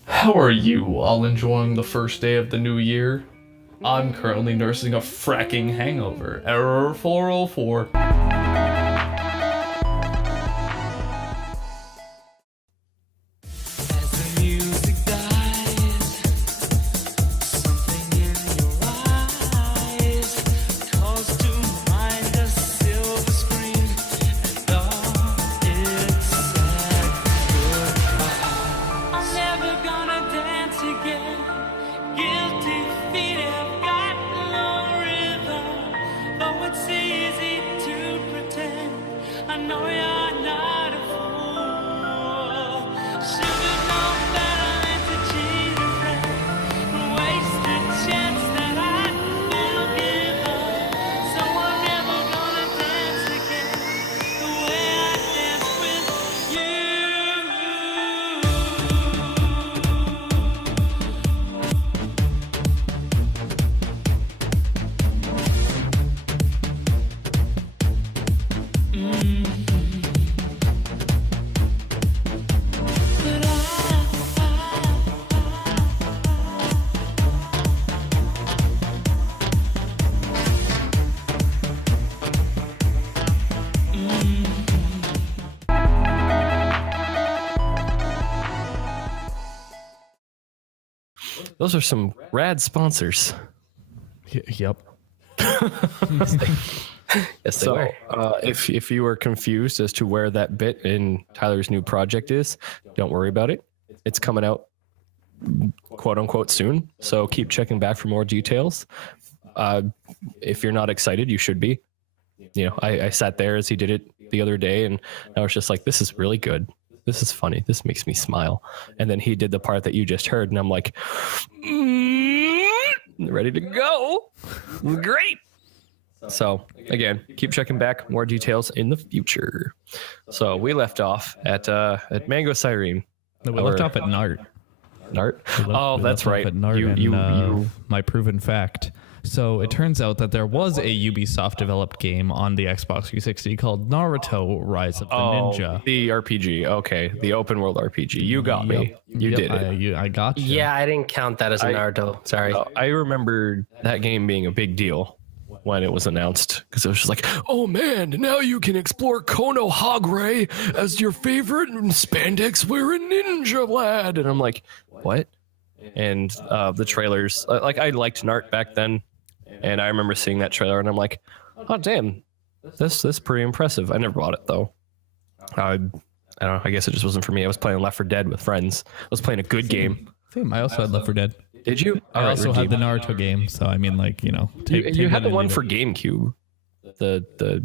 How are you all enjoying the first day of the new year? I'm currently nursing a fracking hangover. Error 404. Those are some rad sponsors. Yep. Yes, they were. If you were confused as to where that bit in Tyler's new project is, don't worry about it. It's coming out quote unquote soon. So keep checking back for more details. If you're not excited, you should be. You know, I sat there as he did it the other day, and I was just like, this is really good. This is funny. This makes me smile. And then he did the part that you just heard, and I'm like, ready to go. Great. So again, keep checking back. More details in the future. So we left off at MangoSirene. No, we left off at Nart. Nart? Oh, that's right. At Nart you my proven fact. So it turns out that there was a Ubisoft developed game on the Xbox 360 called Naruto Rise of the Ninja. The RPG. Okay. The open world RPG. You got me. You did it. I got you. Yeah, I didn't count that as a Naruto. Sorry. I remember that game being a big deal when it was announced, because it was just like, oh man, now you can explore Konohagure as your favorite spandex wearing ninja lad. And I'm like, what? And the trailers, like, I liked Nart back then, and I remember seeing that trailer, and I'm like, oh damn, this is pretty impressive. I never bought it though. I don't know. I guess it just wasn't for me. I was playing Left 4 Dead with friends. I was playing a good game. Same. I also had Left 4 Dead. Did you? I also had the Naruto game, so I mean, like, you know, you had the one for GameCube, the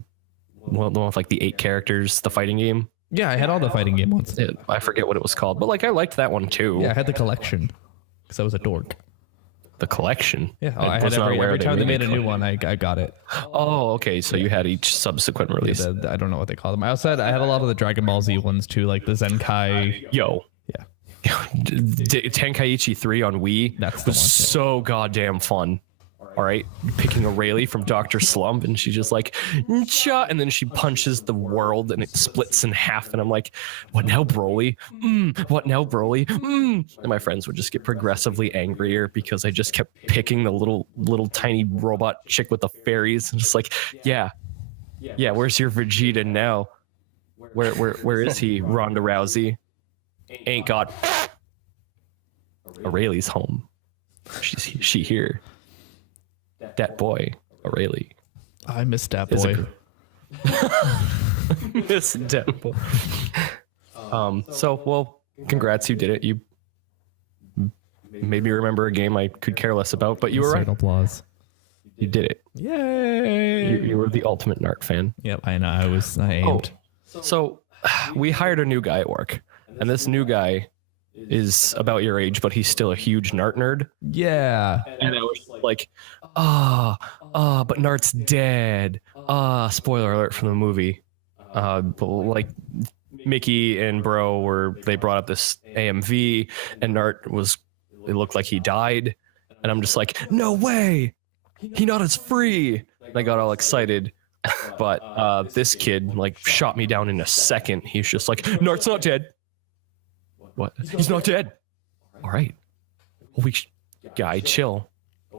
one with like the 8 characters, the fighting game. Yeah, I had all the fighting game ones. I forget what it was called, but like I liked that one too. Yeah, I had the collection because I was a dork. The collection. Yeah, I had every time they made a new one, I got it. Oh, okay. So you had each subsequent release. I don't know what they call them. I also had a lot of the Dragon Ball Z ones too, like the Zenkai. Yo. Yeah. Tenkaichi 3 on Wii. That's the one. So goddamn fun. All right, picking a Rayleigh from Dr. Slump, and she's just like, Ncha, and then she punches the world, and it splits in half, and I'm like, what now, Broly? What now, Broly? And my friends would just get progressively angrier because I just kept picking the little tiny robot chick with the fairies, and just like, yeah, where's your Vegeta now? Where is he, Ronda Rousey? Ain't got Aurelie's home. She here. That boy, Aurelie. I miss that boy. Miss that boy. So, well, congrats, you did it. You made me remember a game I could care less about, but you were right. Applause. You did it. Yay! You were the ultimate Nart fan. Yep, I know. I aimed. So, we hired a new guy at work, and this new guy is about your age, but he's still a huge Nart nerd. Yeah. And I was like, but Nart's dead. Spoiler alert from the movie. But like Mickey and Bro they brought up this AMV, and Nart it looked like he died. And I'm just like, no way. He not as free. And I got all excited. But this kid like shot me down in a second. He's just like, Nart's not dead. What? He's not dead. All right. Holy guy, chill.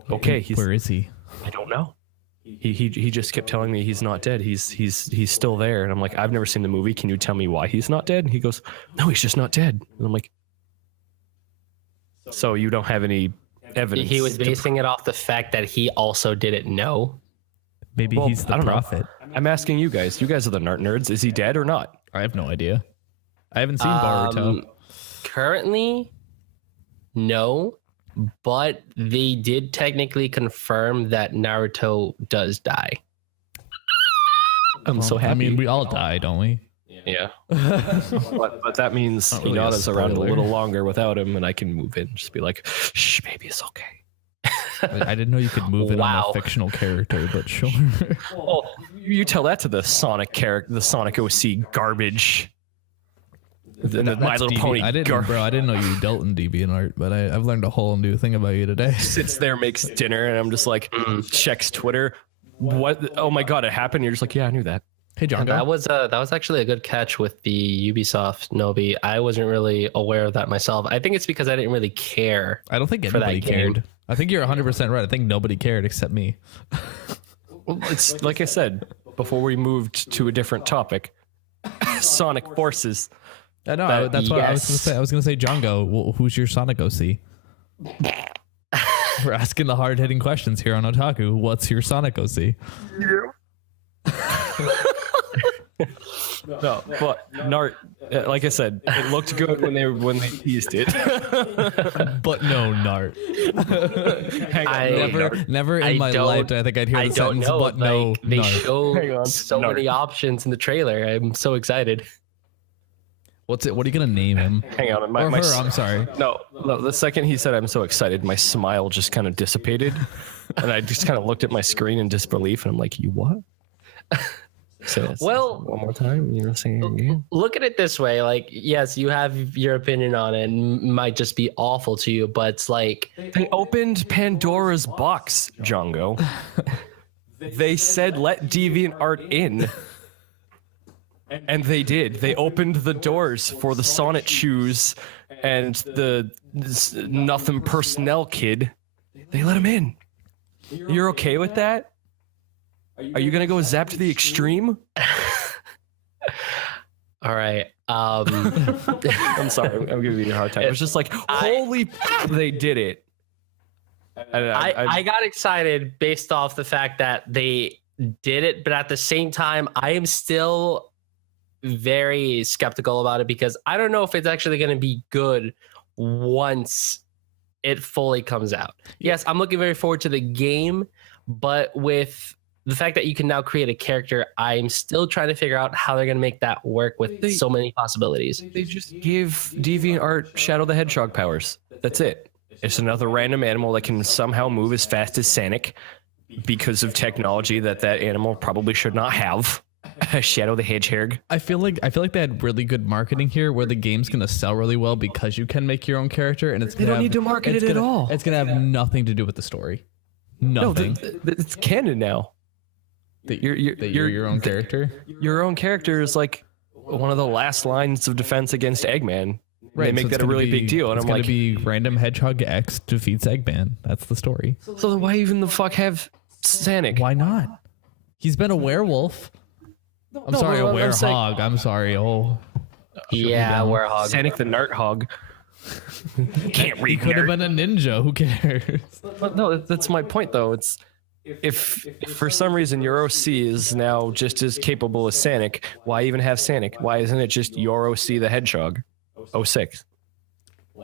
Okay, where is he? I don't know. He just kept telling me he's not dead. He's still there. And I'm like, I've never seen the movie. Can you tell me why he's not dead? And he goes, no, he's just not dead. And I'm like, so you don't have any evidence? He was basing it off the fact that he also didn't know. Maybe he's the prophet. I'm asking you guys. You guys are the Nart nerds. Is he dead or not? I have no idea. I haven't seen Boruto. Currently, no, but they did technically confirm that Naruto does die. I'm so happy. I mean, we all die, don't we? Yeah. but that means really Hinata's around a little spoiler. longer without him, and I can move in. Just be like, shh, baby, it's okay. I didn't know you could move in on a fictional character, but sure. Well, you tell that to the Sonic character, the Sonic OC garbage. The My Little Pony. I didn't know you dealt in DeviantArt, but I've learned a whole new thing about you today. Sits there, makes dinner, and I'm just like, checks Twitter. What? Oh my god, it happened. You're just like, yeah, I knew that. Hey, Jongo. That was actually a good catch with the Ubisoft Nobi. I wasn't really aware of that myself. I think it's because I didn't really care. I don't think anybody cared. I think you're 100% right. I think nobody cared except me. Well, it's like I said before we moved to a different topic. Sonic Forces. I know. That's what I was going to say. I was going to say, Jongo, who's your Sonic OC? We're asking the hard-hitting questions here on Otaku. What's your Sonic OC? No, but Nart, like I said, it looked good when they teased it. But no, Nart. Never in my life I think I'd hear the sentence, but no, they Nart. show so many options in the trailer. I'm so excited. What are you gonna name him? Hang on, Or her, I'm sorry. No, the second he said I'm so excited, my smile just kind of dissipated. And I just kind of looked at my screen in disbelief, and I'm like, you what? So Well, one more time, you know, saying again. Look at it this way. Like, yes, you have your opinion on it and might just be awful to you, but it's like They opened Pandora's box, Jongo. They said let DeviantArt in. And they did. They opened the doors for the Sonic shoes and the nothing personnel kid. They let him in. You're okay with that? Are you gonna go zap to the extreme? all right. I'm sorry. I'm giving you a hard time. It was just like, holy, they did it. And I got excited based off the fact that they did it, but at the same time, I am still very skeptical about it because I don't know if it's actually going to be good once it fully comes out. Yes, I'm looking very forward to the game, but with the fact that you can now create a character, I'm still trying to figure out how they're going to make that work with so many possibilities. They just give DeviantArt Shadow the Hedgehog powers. That's it. It's another random animal that can somehow move as fast as Sonic because of technology that animal probably should not have. Shadow the Hedgehog. I feel like they had really good marketing here, where the game's gonna sell really well because you can make your own character, and they don't need to market it at all. It's gonna have nothing to do with the story. Nothing. No, it's canon now. You're your own character. Your own character is like one of the last lines of defense against Eggman. Right, they make that a really big deal, and I'm like, it's gonna be random Hedgehog X defeats Eggman. That's the story. So then why even the fuck have Sonic? Why not? He's been a werewolf. I'm sorry, a werehog. I'm sorry. Oh, yeah, werehog. Sonic the Nart Hog. Can't read. He could have been a ninja. Who cares? But no, that's my point, though. It's if for some reason your OC is now just as capable as Sonic, why even have Sonic? Why isn't it just your OC the Hedgehog? 06.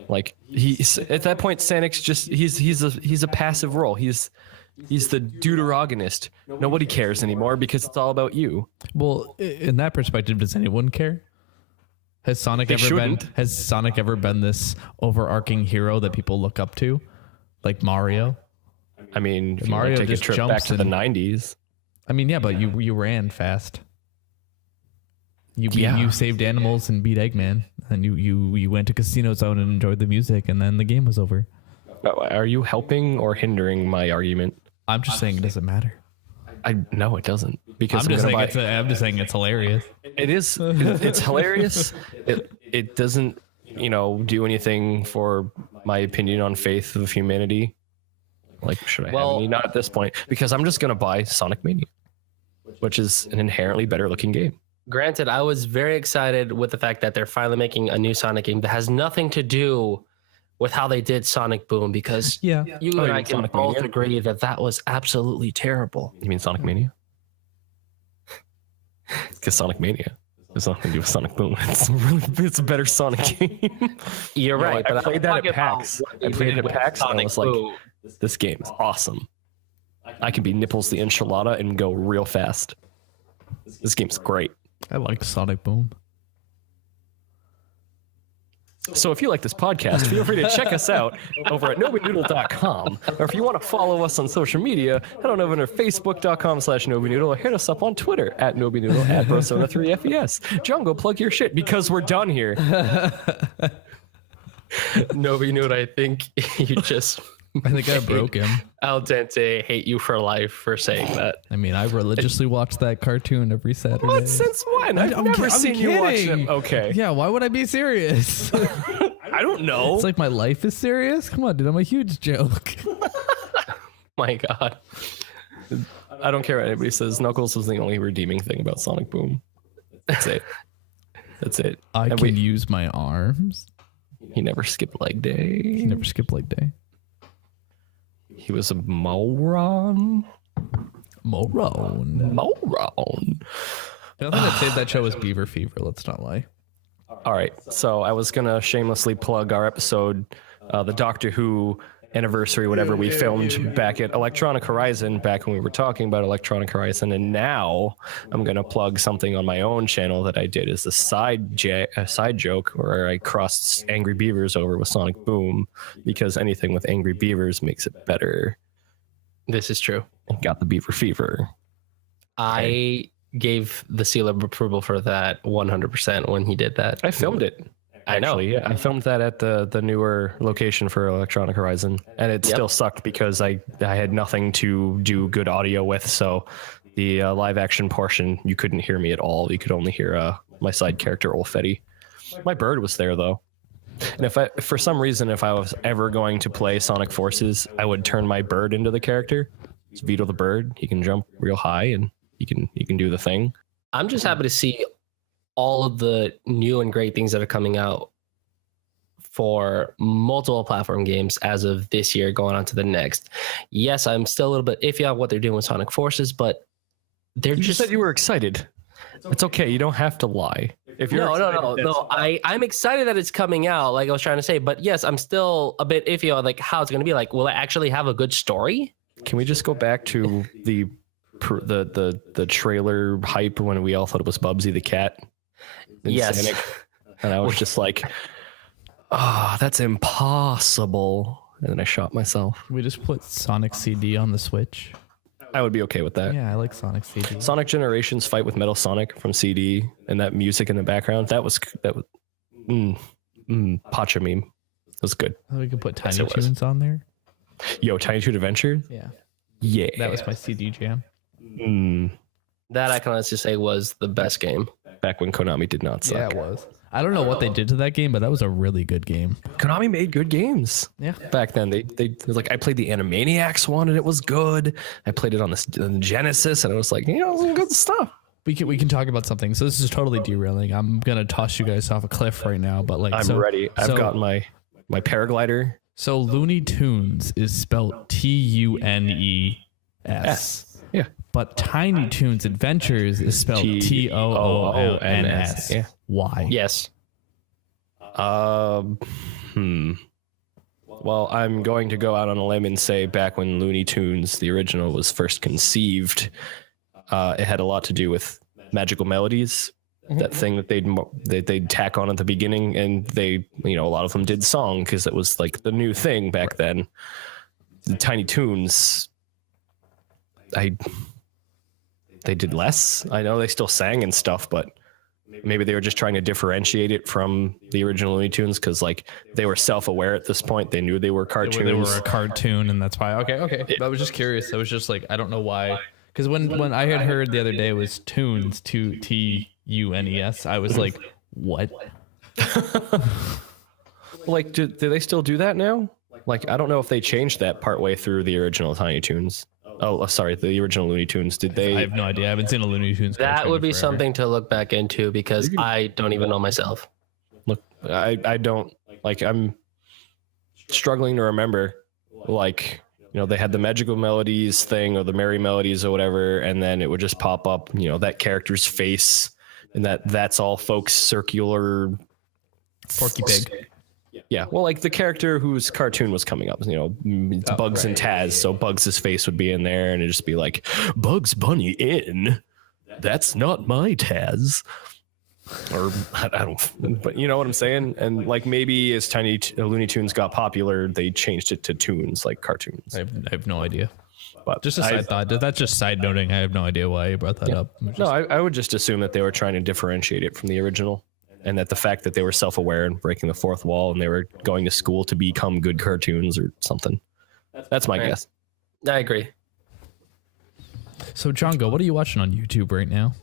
Like he's at that point, Sonic's just he's a passive role. He's the deuteragonist. Nobody cares anymore because it's all about you. Well, in that perspective, does anyone care? Has Sonic ever been this overarching hero that people look up to, like Mario? I mean, if Mario you take a just trip jumps back to the 90s. I mean, yeah, but you ran fast. You saved animals and beat Eggman, and you went to Casino Zone and enjoyed the music, and then the game was over. Are you helping or hindering my argument? I'm just saying it doesn't matter. No, it doesn't. Because I'm just saying it's hilarious. It is. It's hilarious. It doesn't, do anything for my opinion on faith of humanity. Like, should I have any? Not at this point, because I'm just gonna buy Sonic Mania, which is an inherently better looking game. Granted, I was very excited with the fact that they're finally making a new Sonic game that has nothing to do with how they did Sonic Boom, because you and I can both agree that was absolutely terrible. You mean Sonic Mania? Because Sonic Mania has nothing to do with Sonic Boom. It's a better Sonic game. You're right. I played that at PAX. And I was like, this game is awesome. I can be Nipples the Enchilada and go real fast. This game's great. I like Sonic Boom. So if you like this podcast, feel free to check us out over at NobiNoodle.com. Or if you want to follow us on social media, head on over to Facebook.com/NobiNoodle or hit us up on Twitter at NobiNoodle at Brosona3FES. Jongo, plug your shit because we're done here. NobiNoodle, I think you just... I think I broke him. Al Dente hate you for life for saying that. I mean, I religiously watch that cartoon every Saturday. What? Since when? I've never seen you watch it. Okay. Yeah, why would I be serious? I don't know. It's like my life is serious? Come on, dude, I'm a huge joke. My God. I don't care what anybody says. Knuckles was the only redeeming thing about Sonic Boom. That's it. That's it. I can use my arms. He never skipped leg day. He never skipped leg day. He was a moron. Moron. The only thing that saved that show was Beaver Fever. Let's not lie. All right, so I was gonna shamelessly plug our episode, the Doctor Who anniversary, whatever we filmed back at Electronic Horizon, back when we were talking about Electronic Horizon, and now I'm gonna plug something on my own channel that I did as a side joke, where I crossed Angry Beavers over with Sonic Boom, because anything with Angry Beavers makes it better. This is true. Got the Beaver Fever. I gave the seal of approval for that 100% when he did that. I filmed it. I know. Actually, yeah. I filmed that at the newer location for Electronic Horizon, and it still sucked because I had nothing to do good audio with. So the live action portion, you couldn't hear me at all. You could only hear my side character Olfetti. My bird was there though, and for some reason, if I was ever going to play Sonic Forces, I would turn my bird into the character. It's Vito the bird. He can jump real high and he can do the thing. I'm just happy to see all of the new and great things that are coming out for multiple platform games as of this year going on to the next. Yes, I'm still a little bit iffy on what they're doing with Sonic Forces, but they're You just said you were excited. It's okay. You don't have to lie. If you're no. I'm excited that it's coming out, like I was trying to say, but yes, I'm still a bit iffy on like how it's going to be. Like, will it actually have a good story? Can we just go back to the trailer hype when we all thought it was Bubsy the cat? Yes. Sonic? And I was just like, oh, that's impossible. And then I shot myself. We just put Sonic CD on the Switch. I would be okay with that. Yeah, I like Sonic CD. Sonic Generations fight with Metal Sonic from CD and that music in the background. That was Pacha meme. It was good. We could put Tiny Toons on there. Yo, Tiny Toon Adventure? Yeah. Yeah. That was my CD jam. That I can honestly say was the best game. Back when Konami did not suck. Yeah, it was. I don't know what they did to that game, but that was a really good game. Konami made good games. Yeah. Back then, they like, I played the Animaniacs one and it was good. I played it on the Genesis and it was like, you know, some good stuff. We can talk about something. So this is totally derailing. I'm gonna toss you guys off a cliff right now, but like I'm ready. I've got my paraglider. So Looney Tunes is spelled Tunes. Yeah. But Tiny Toons Adventures is spelled Toons. Yeah. Why? Yes. Well, I'm going to go out on a limb and say back when Looney Tunes, the original, was first conceived, it had a lot to do with magical melodies. That thing that they'd tack on at the beginning, and they, you know, a lot of them did song because it was like the new thing back then. The Tiny Toons, they did less. I know they still sang and stuff, but maybe they were just trying to differentiate it from the original Looney Tunes because like they were self-aware at this point. They knew they were cartoons. They were a cartoon, and that's why. Okay. I was just curious. I was just like, I don't know why. Because when I had heard the other day it was Tunes, Tunes, I was like, what? Like, do they still do that now? Like, I don't know if they changed that partway through the original Tiny Toons. Oh, sorry, the original Looney Tunes. Did they? I have no idea. I haven't seen a Looney Tunes. That would be something to look back into because I don't even know myself. Look, I don't, like, I'm struggling to remember, like, you know, they had the magical melodies thing or the merry melodies or whatever, and then it would just pop up, you know, that character's face, and that's all folks circular Porky Pig. Yeah, well, like the character whose cartoon was coming up, you know, it's Bugs and Taz, so Bugs' face would be in there, and it'd just be like, Bugs Bunny in, that's not my Taz. Or, I don't, but you know what I'm saying? And like maybe as Looney Tunes got popular, they changed it to tunes, like cartoons. I have no idea. But just a side thought. That's just side noting. I have no idea why you brought that up. No, I would just assume that they were trying to differentiate it from the original. And that the fact that they were self-aware and breaking the fourth wall and they were going to school to become good cartoons or something. That's my guess. I agree. So, Jongo, what are you watching on YouTube right now?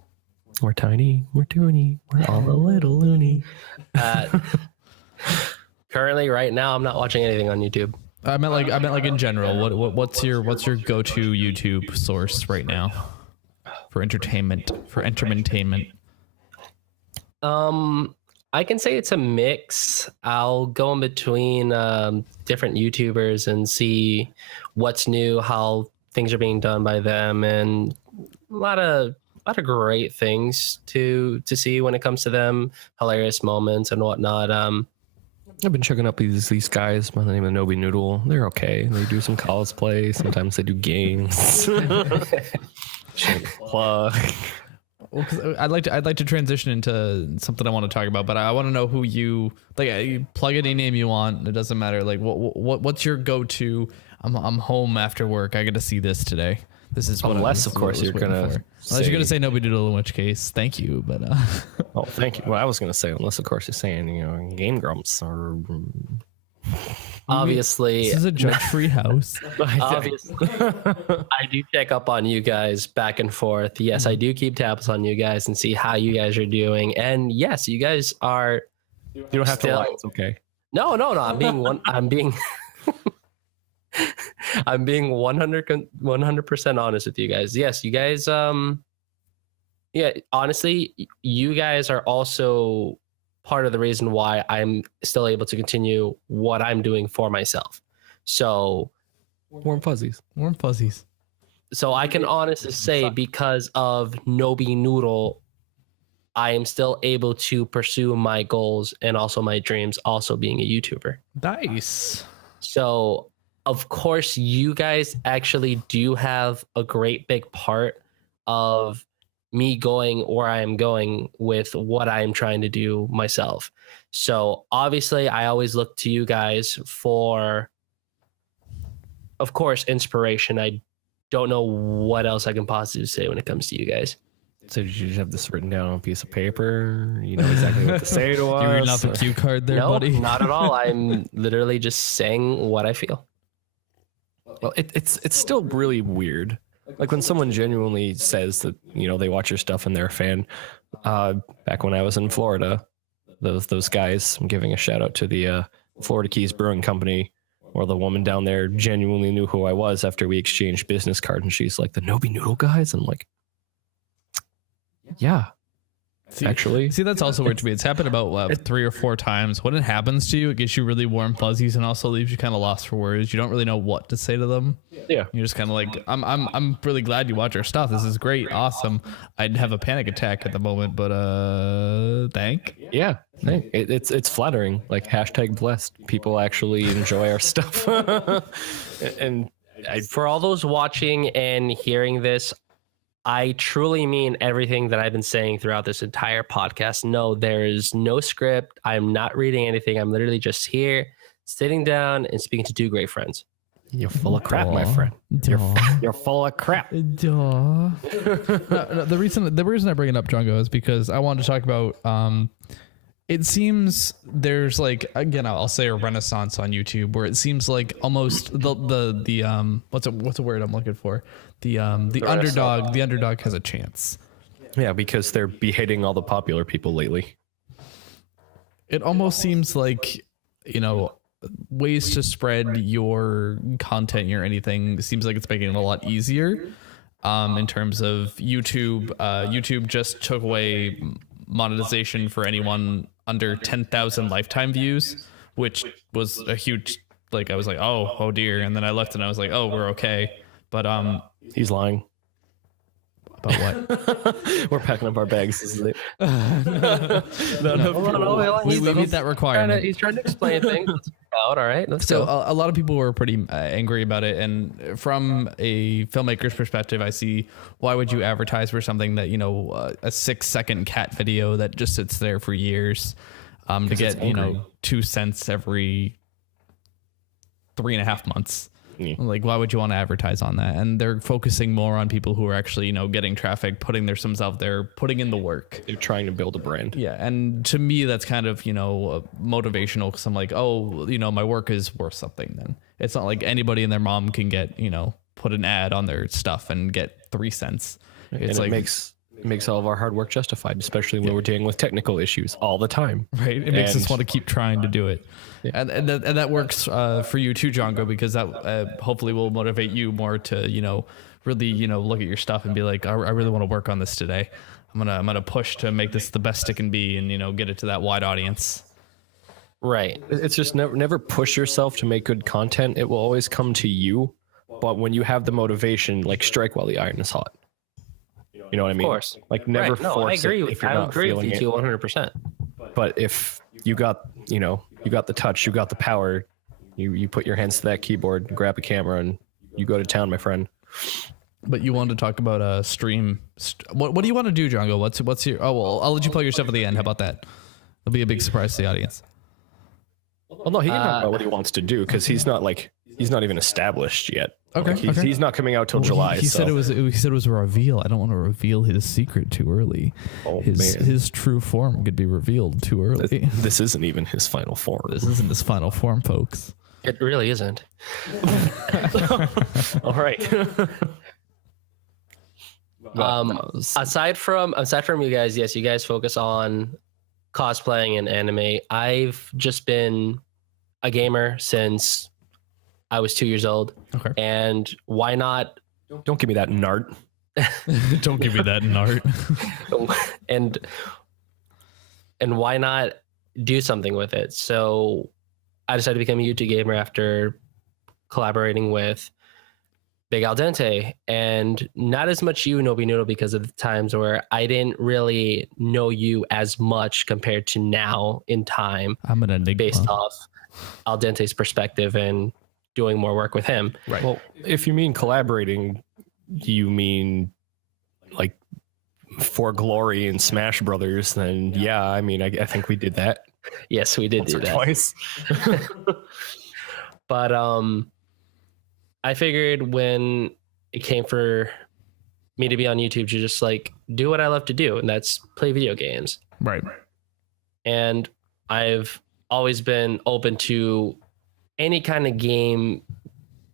We're tiny, we're toony, we're all a little loony. Currently, right now, I'm not watching anything on YouTube. I meant like in general. What's your go-to YouTube source right now for entertainment? I can say it's a mix. I'll go in between different YouTubers and see what's new, how things are being done by them, and a lot of lot of great things to see when it comes to them, hilarious moments and whatnot. I've been checking up these guys by the name of Nobi Noodle. They're okay. They do some cosplay. Sometimes they do games. Plug. Well, 'cause I'd like to transition into something I want to talk about, but I want to know who you like. You plug any name you want. It doesn't matter. Like what's your go-to? I'm home after work. I get to see this today. This is what unless of course you're gonna say Nobi Doodle, in which case thank you, but oh, thank you. Well, I was gonna say unless of course you're saying Game Grumps or obviously this is a judge-free house. Obviously, I do check up on you guys back and forth. Yes, I do keep tabs on you guys and see how you guys are doing. And yes, you guys are. You don't have to lie. It's okay. No. I'm being I'm being 100% honest with you guys. Yes, you guys. Yeah, honestly, you guys are also part of the reason why I'm still able to continue what I'm doing for myself. So warm fuzzies. So I can honestly say because of Nobi Noodle, I am still able to pursue my goals and also my dreams, also being a YouTuber. Nice. So of course, you guys actually do have a great big part of me going where I am going with what I am trying to do myself. So obviously, I always look to you guys for, of course, inspiration. I don't know what else I can possibly say when it comes to you guys. So did you just have this written down on a piece of paper? You know exactly what to say to us? You're reading off a cue card there, no, buddy? Not at all. I'm literally just saying what I feel. Well, it's still really weird. Like when someone genuinely says that, they watch your stuff and they're a fan. Back when I was in Florida, those guys, I'm giving a shout out to the Florida Keys Brewing Company, or the woman down there genuinely knew who I was after we exchanged business cards, and she's like, the Nobi Noodle guys? I'm like, yeah. See, that's also weird to me. It's happened about 3 or 4 times. When it happens to you, it gives you really warm fuzzies and also leaves you kind of lost for words. You don't really know what to say to them. Yeah, you're just kind of like, I'm really glad you watch our stuff. This is great, awesome. I'd have a panic attack at the moment, but yeah, it's flattering. Like #blessed. People actually enjoy our stuff, and for all those watching and hearing this, I truly mean everything that I've been saying throughout this entire podcast. No, there is no script. I'm not reading anything. I'm literally just here, sitting down and speaking to 2 great friends. You're full of crap, my friend. You're full of crap. No, the reason I bring it up, Jongo, is because I wanted to talk about. It seems there's like, again, I'll say a renaissance on YouTube where it seems like almost the what's a word I'm looking for? The underdog has a chance. Yeah, because they're beheading all the popular people lately. It almost seems like, ways to spread your content, your anything, seems like it's making it a lot easier. In terms of YouTube, YouTube just took away monetization for anyone under 10,000 lifetime views, which was a huge, I was like, oh dear. And then I left and I was like, oh, we're okay. But, he's lying. About what? We're packing up our bags. No, we meet that requirement. He's trying to explain things. All right. Let's go. A lot of people were pretty angry about it. And from a filmmaker's perspective, I see, why would you advertise for something that, a 6-second cat video that just sits there for years to get, 2 cents every 3.5 months? Yeah. Like, why would you want to advertise on that? And they're focusing more on people who are actually, getting traffic, putting their sims out there, putting in the work. They're trying to build a brand. Yeah. And to me, that's kind of, motivational, because I'm like, my work is worth something then. It's not like anybody and their mom can get, put an ad on their stuff and get 3 cents. It's and it makes all of our hard work justified, especially when we're dealing with technical issues all the time. Right. It makes us want to keep trying to do it. Yeah. And that works for you too, Jongo, because that hopefully will motivate you more to, really, look at your stuff and be like, I really want to work on this today. I'm gonna push to make this the best it can be and, get it to that wide audience. Right. It's just never push yourself to make good content. It will always come to you. But when you have the motivation, strike while the iron is hot. You know what I mean? Of course. Like never Right. No, force I agree it with if you're I not agree with feeling you it. 200%. But if you got, you got the touch, you got the power, you put your hands to that keyboard, grab a camera, and you go to town, my friend. But you wanted to talk about stream. What do you want to do, Jongo? What's your? Oh well, I'll let you plug your stuff at the end. How about that? It'll be a big surprise to the audience. Well, no, he can talk about what he wants to do because he's not even established yet. Okay, Like, he's not coming out till July. He so. said it was a reveal. I don't want to reveal his secret too early. Oh, His true form could be revealed too early. This isn't even his final form. This isn't his final form, folks. It really isn't. All right. Aside from you guys, yes, you guys focus on cosplaying and anime. I've just been a gamer since I was 2 years old. Okay. And why not? Don't give me that nart. Don't give me that nart. and why not do something with it? So I decided to become a YouTube gamer after collaborating with Big Al Dente, and not as much you, Nobi Noodle, because of the times where I didn't really know you as much compared to now in time. I'm an enigma. Based off Al Dente's perspective and doing more work with him. Right. Well, if you mean collaborating, you mean like For Glory and Smash Brothers, then yeah, I mean, I think we did that. Yes, we did Once do or that. twice. But I figured when it came for me to be on YouTube to just like do what I love to do, and that's play video games. Right. And I've always been open to any kind of game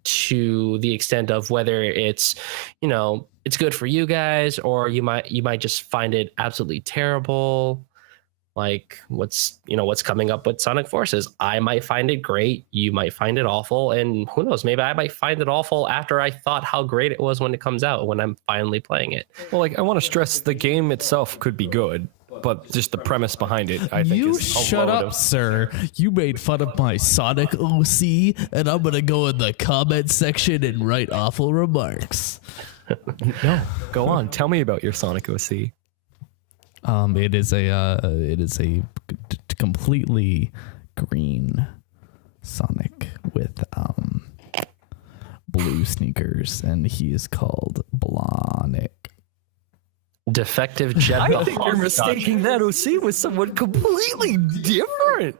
to the extent of whether it's, it's good for you guys, or you might just find it absolutely terrible. Like what's coming up with Sonic Forces. I might find it great. You might find it awful. And who knows, maybe I might find it awful after I thought how great it was when it comes out, when I'm finally playing it. Well, like I want to stress the game itself could be good, but just the premise behind it, I think, You is a shut load up, sir. You made fun of my Sonic OC, and I'm gonna go in the comment section and write awful remarks. No, go on. Tell me about your Sonic OC. It is a completely green Sonic with blue sneakers, and he is called Blonic. Defective jet. I think you're mistaking that OC with someone completely different.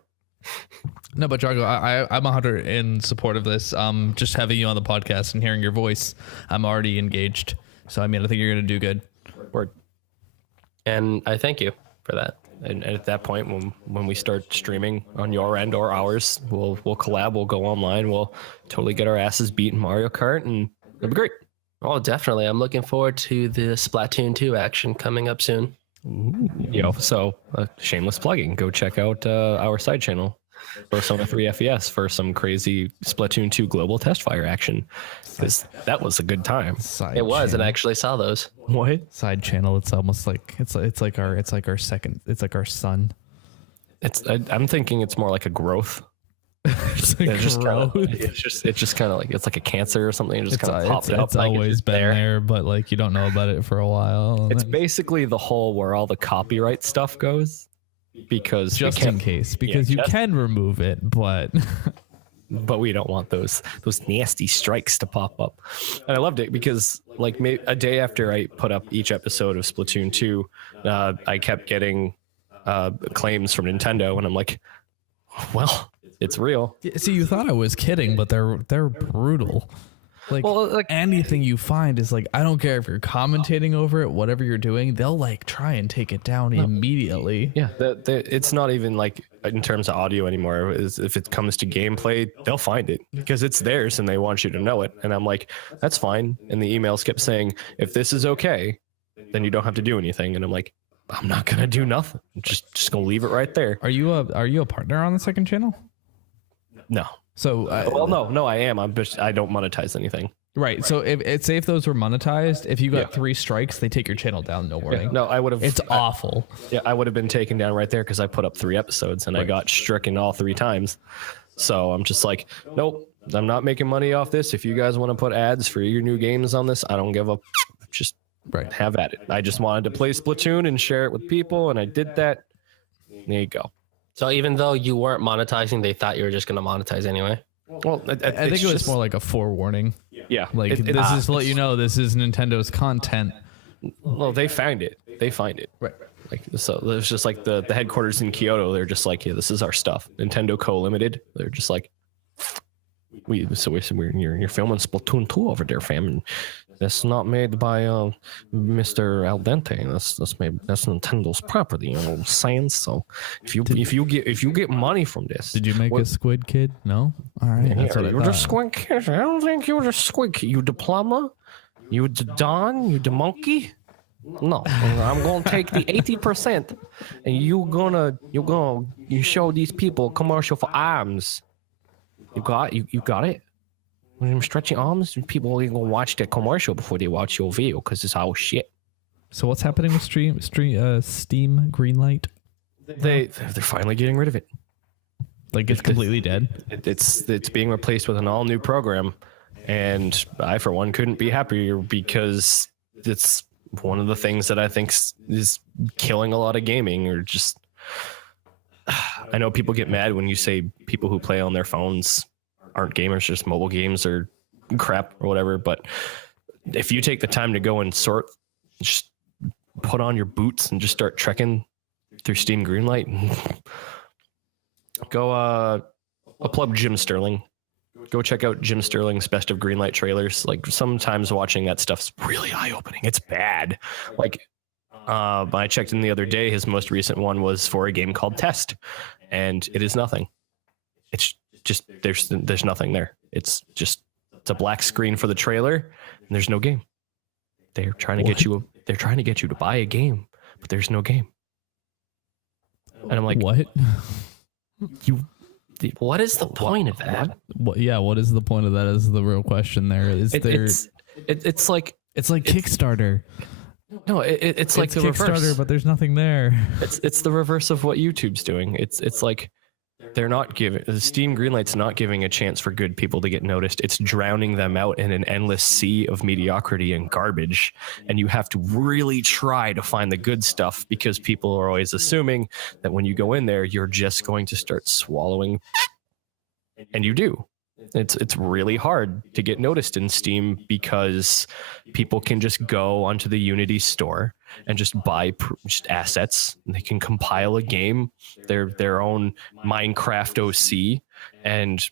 No, but Jongo, I'm 100 in support of this. Just having you on the podcast and hearing your voice, I'm already engaged. So I mean, I think you're gonna do good. Word. And I thank you for that. And at that point, when we start streaming on your end or ours, we'll collab. We'll go online. We'll totally get our asses beat in Mario Kart, and it'll be great. Oh, definitely. I'm looking forward to the Splatoon 2 action coming up soon. So shameless plugging. Go check out our side channel, Persona 3 FES, for some crazy Splatoon 2 global test fire action. Because that was a good time. Side It was, and channel. I actually saw those. What? Side channel. It's almost like it's like our son. I'm thinking it's more like a growth. It's like It's just growth. it's just kind of like it's like a cancer or something. It just kind of popped up. It's like, always just been there, but like you don't know about it for a while. It's basically the hole where all the copyright stuff goes, because just in case, because you can remove it, but we don't want those nasty strikes to pop up. And I loved it because like a day after I put up each episode of Splatoon 2, I kept getting claims from Nintendo, and I'm like, well, it's real. see, you thought I was kidding, but they're brutal. Like, Well, like- anything you find is like, I don't care if you're commentating over it, whatever you're doing, they'll like try and take it down immediately. Yeah, it's not even like in terms of audio anymore. If it comes to gameplay, they'll find it because it's theirs and they want you to know it. And I'm like, that's fine. And the emails kept saying, if this is okay, then you don't have to do anything. And I'm like, I'm not gonna do nothing. I'm just gonna leave it right there. Are you a partner on the second channel? No. So Well, no, I am. I don't monetize anything. right. So if those were monetized, if you got 3 strikes, they take your channel down. No warning. No, I would have. It's awful. Yeah, I would have been taken down right there because I put up 3 episodes and I got stricken all 3 times. So I'm just like, nope, I'm not making money off this. If you guys want to put ads for your new games on this, I don't give a. Just Right. Have at it. I just wanted to play Splatoon and share it with people, and I did that. There you go. So even though you weren't monetizing, they thought you were just going to monetize anyway. Well, I think it was more like a forewarning. Yeah. Like this is to let you know this is Nintendo's content. Well, they find it. They find it. Right. Like so, there's just like the headquarters in Kyoto. They're just like, yeah, this is our stuff. Nintendo Co. Limited. They're just like, you're filming Splatoon 2 over there, fam. And that's not made by Mr. Al Dente. That's Nintendo's property. You know what I'm saying? So if you get money from this, Did you make a Squid Kid? No. All right. That's what I you're the thought. Squid Kid. I don't think you're the Squid Kid. You diploma? You the Don? You the monkey? No, I'm gonna take the 80%, and you show these people a commercial for arms. You got it. When I'm stretching arms, people are gonna watch that commercial before they watch your video because it's all shit. So what's happening with Steam Greenlight? They're finally getting rid of it. Like it's completely dead. It's being replaced with an all new program, and I for one couldn't be happier because it's one of the things that I think is killing a lot of gaming. Or just, I know people get mad when you say people who play on their phones aren't gamers, just mobile games or crap or whatever. But if you take the time to go and just put on your boots and just start trekking through Steam Greenlight, go plug Jim Sterling. Go check out Jim Sterling's Best of Greenlight trailers. Like sometimes watching that stuff's really eye-opening. It's bad. Like I checked in the other day, his most recent one was for a game called Test, and it is nothing. It's just there's nothing there. It's a black screen for the trailer, and there's no game. They're trying to get you to buy a game, but there's no game. And I'm like, what? What is the point of that? What is the point of that? Is the real question. There is it's like Kickstarter. No, it's like the Kickstarter, reverse. but there's nothing there. It's the reverse of what YouTube's doing. It's like they're not giving the Steam Greenlight's not giving a chance for good people to get noticed. It's drowning them out in an endless sea of mediocrity and garbage. And you have to really try to find the good stuff because people are always assuming that when you go in there, you're just going to start swallowing. And you do. It's really hard to get noticed in Steam because people can just go onto the Unity store and just buy just assets. And they can compile a game, their own Minecraft OC, and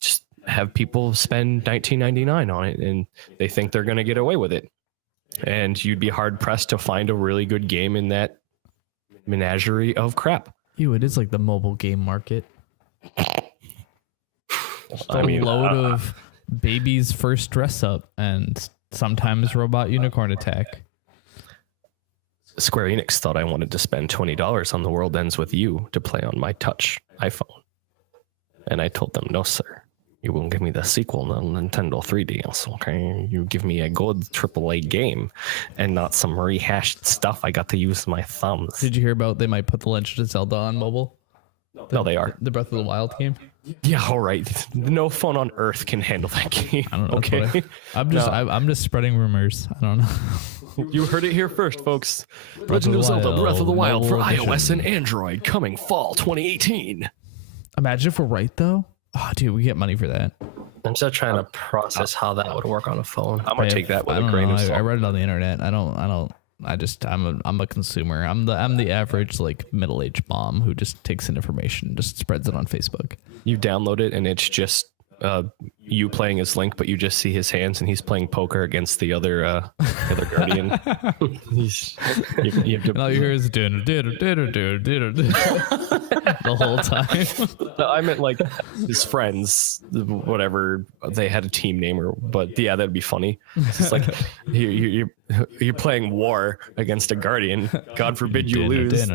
just have people spend $19.99 on it, and they think they're going to get away with it. And you'd be hard pressed to find a really good game in that menagerie of crap. It is like the mobile game market. I mean, load of baby's first dress up and sometimes robot unicorn attack. Square Enix thought I wanted to spend $20 on The World Ends With You to play on my touch iPhone. And I told them, no, sir. You will give me the sequel on Nintendo 3DS, okay? You give me a good AAA game and not some rehashed stuff I got to use my thumbs. Did you hear about they might put The Legend of Zelda on mobile? No, they are. The Breath of the Wild game? Yeah, all right. No phone on Earth can handle that game. I don't know. Okay. I'm just spreading rumors. I don't know. You heard it here first, folks. Legend of Zelda Breath of the Wild for iOS and Android coming fall 2018. Imagine if we're right though. Oh, dude, we get money for that. I'm still trying to process how that would work on a phone. I'm gonna take that with a grain of salt. I read it on the internet. I'm a consumer. I'm the average like middle-aged mom who just takes in information and just spreads it on Facebook. You download it and it's just you playing as Link, but you just see his hands and he's playing poker against the other guardian. You have to, and all you hear is the whole time. No, I meant like his friends, whatever they had a team name, but yeah, that'd be funny. It's like you're playing war against a guardian. God forbid you lose.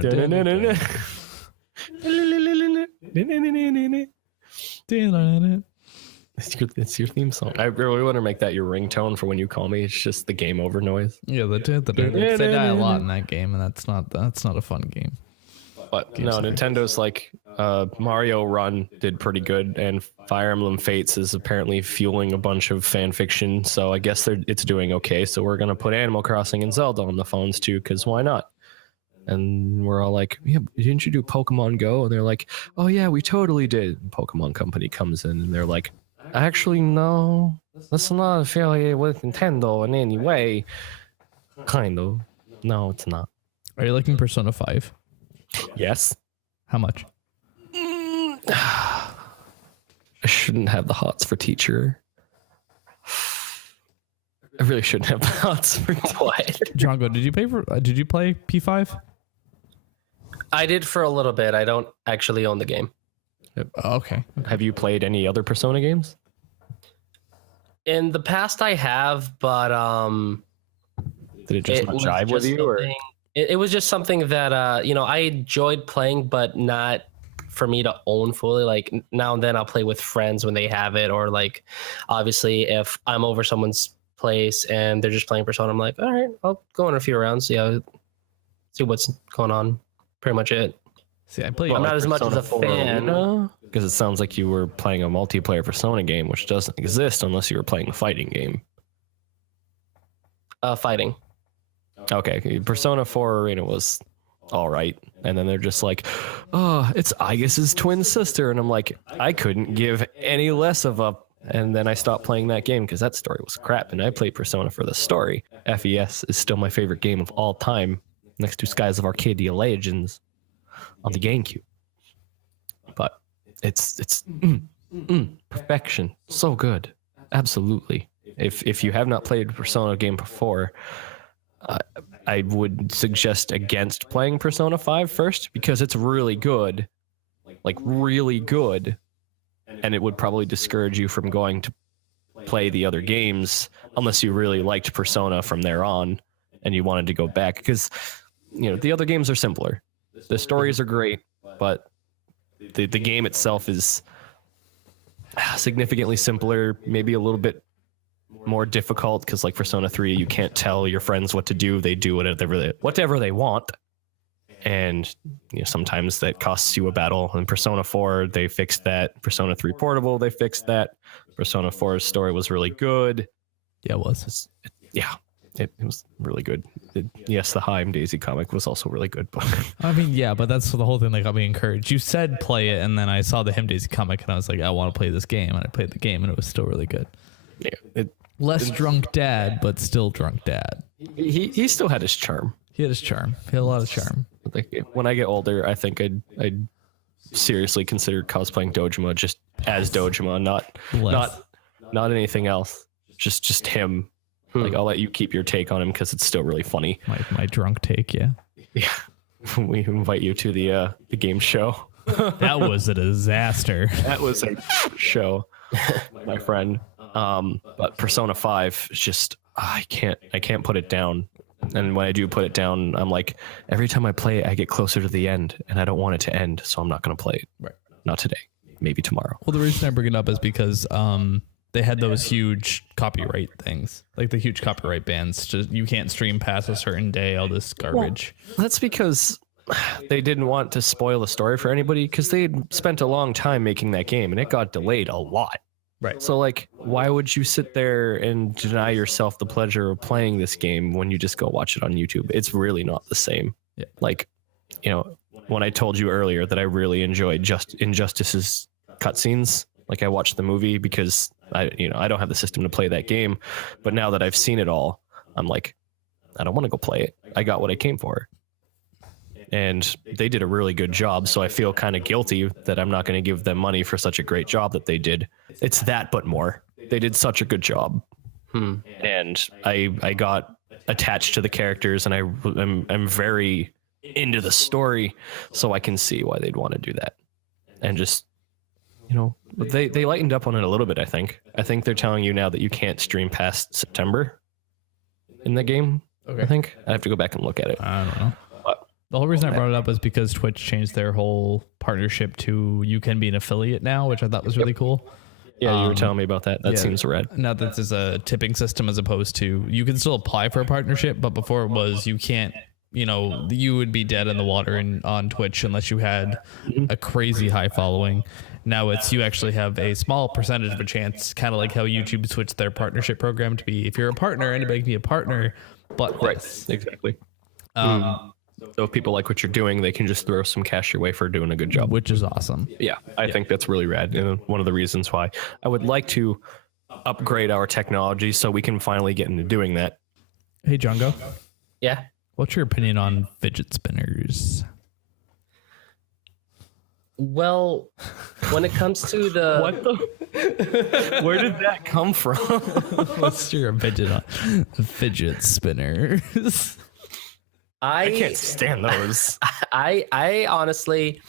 It's your theme song. I really want to make that your ringtone for when you call me. It's just the game over noise. Yeah, they die a lot in that game, and that's not a fun game. But no, Nintendo's like Mario Run did pretty good, and Fire Emblem Fates is apparently fueling a bunch of fan fiction. So I guess it's doing okay. So we're gonna put Animal Crossing and Zelda on the phones too, because why not? And we're all like, yeah, didn't you do Pokemon Go? And they're like, oh yeah, we totally did. And Pokemon Company comes in and they're like, actually, no, that's not affiliated with Nintendo in any way. Kind of. No, it's not. Are you liking Persona 5? Yes. How much? I shouldn't have the hots for teacher. I really shouldn't have the hots for what? Jongo, did you play P5? I did for a little bit. I don't actually own the game. Okay. Have you played any other Persona games? In the past, I have, but Did it just not jive with you? Or? It was just something that I enjoyed playing, but not for me to own fully. Like now and then I'll play with friends when they have it, or like obviously if I'm over someone's place and they're just playing Persona, I'm like, all right, I'll go in a few rounds, see what's going on. Pretty much it. See, I played. I'm not as much as a fan. Because it sounds like you were playing a multiplayer Persona game, which doesn't exist unless you were playing a fighting game. Fighting. Okay, Persona 4 Arena was all right, and then they're just like, oh, it's Aigus's twin sister, and I'm like, I couldn't give any less of a. And then I stopped playing that game because that story was crap, and I played Persona for the story. FES is still my favorite game of all time, next to Skies of Arcadia Legends on the GameCube. But it's perfection, so good, absolutely. If you have not played a Persona game before, I would suggest against playing Persona 5 first, because it's really good, like really good, and it would probably discourage you from going to play the other games unless you really liked Persona from there on and you wanted to go back, because the other games are simpler. The stories are great, but the game itself is significantly simpler, maybe a little bit more difficult, because like Persona 3, you can't tell your friends what to do. They do whatever they want, and sometimes that costs you a battle. In Persona 4, they fixed that. Persona 3 Portable, they fixed that. Persona 4's story was really good. Yeah, it was. It was really good. Yes, the Haim Daisy comic was also really good. But I mean, yeah, but that's the whole thing that got me encouraged. You said play it, and then I saw the Haim Daisy comic, and I was like, I want to play this game. And I played the game, and it was still really good. Yeah, Less drunk dad, but still drunk dad. He still had his charm. He had his charm. He had a lot of charm. Like, when I get older, I think I'd seriously consider cosplaying Dojima just as Dojima, not anything else. Just him. Like, I'll let you keep your take on him because it's still really funny. My drunk take, yeah. Yeah. We invite you to the game show. That was a disaster. That was a show, my friend. But Persona 5 is just, I can't put it down. And when I do put it down, I'm like, every time I play it, I get closer to the end, and I don't want it to end, so I'm not going to play it. Right. Not today. Maybe tomorrow. Well, the reason I bring it up is because they had those huge copyright things, like the huge copyright bans. Just you can't stream past a certain day, all this garbage. Well, that's because they didn't want to spoil the story for anybody, because they had spent a long time making that game, and it got delayed a lot. Right. So, like, why would you sit there and deny yourself the pleasure of playing this game when you just go watch it on YouTube? It's really not the same. Yeah. Like, when I told you earlier that I really enjoyed Injustice's cutscenes, like I watched the movie because I don't have the system to play that game, but now that I've seen it all, I'm like, I don't want to go play it. I got what I came for. And they did a really good job, so I feel kind of guilty that I'm not going to give them money for such a great job that they did. It's that, but more. They did such a good job. And I got attached to the characters, and I'm very into the story, so I can see why they'd want to do that. And just, they lightened up on it a little bit, I think. I think they're telling you now that you can't stream past September in the game. Okay. I think. I have to go back and look at it. I don't know. The whole reason I brought it up is because Twitch changed their whole partnership to you can be an affiliate now, which I thought was really cool. Yeah, you were telling me about that. That seems rad. Now that there's a tipping system as opposed to you can still apply for a partnership, but before it was you can't you would be dead in the water on Twitch unless you had a crazy high following. Now it's you actually have a small percentage of a chance, kind of like how YouTube switched their partnership program to be, if you're a partner, anybody can be a partner, but this. Exactly. So if people like what you're doing, they can just throw some cash your way for doing a good job. Which is awesome. Yeah, I think that's really rad. And one of the reasons why I would like to upgrade our technology so we can finally get into doing that. Hey, Jongo. Yeah. What's your opinion on fidget spinners? Well, when it comes to the What the? Where did that come from? What's your opinion on fidget spinners? I can't stand those. I honestly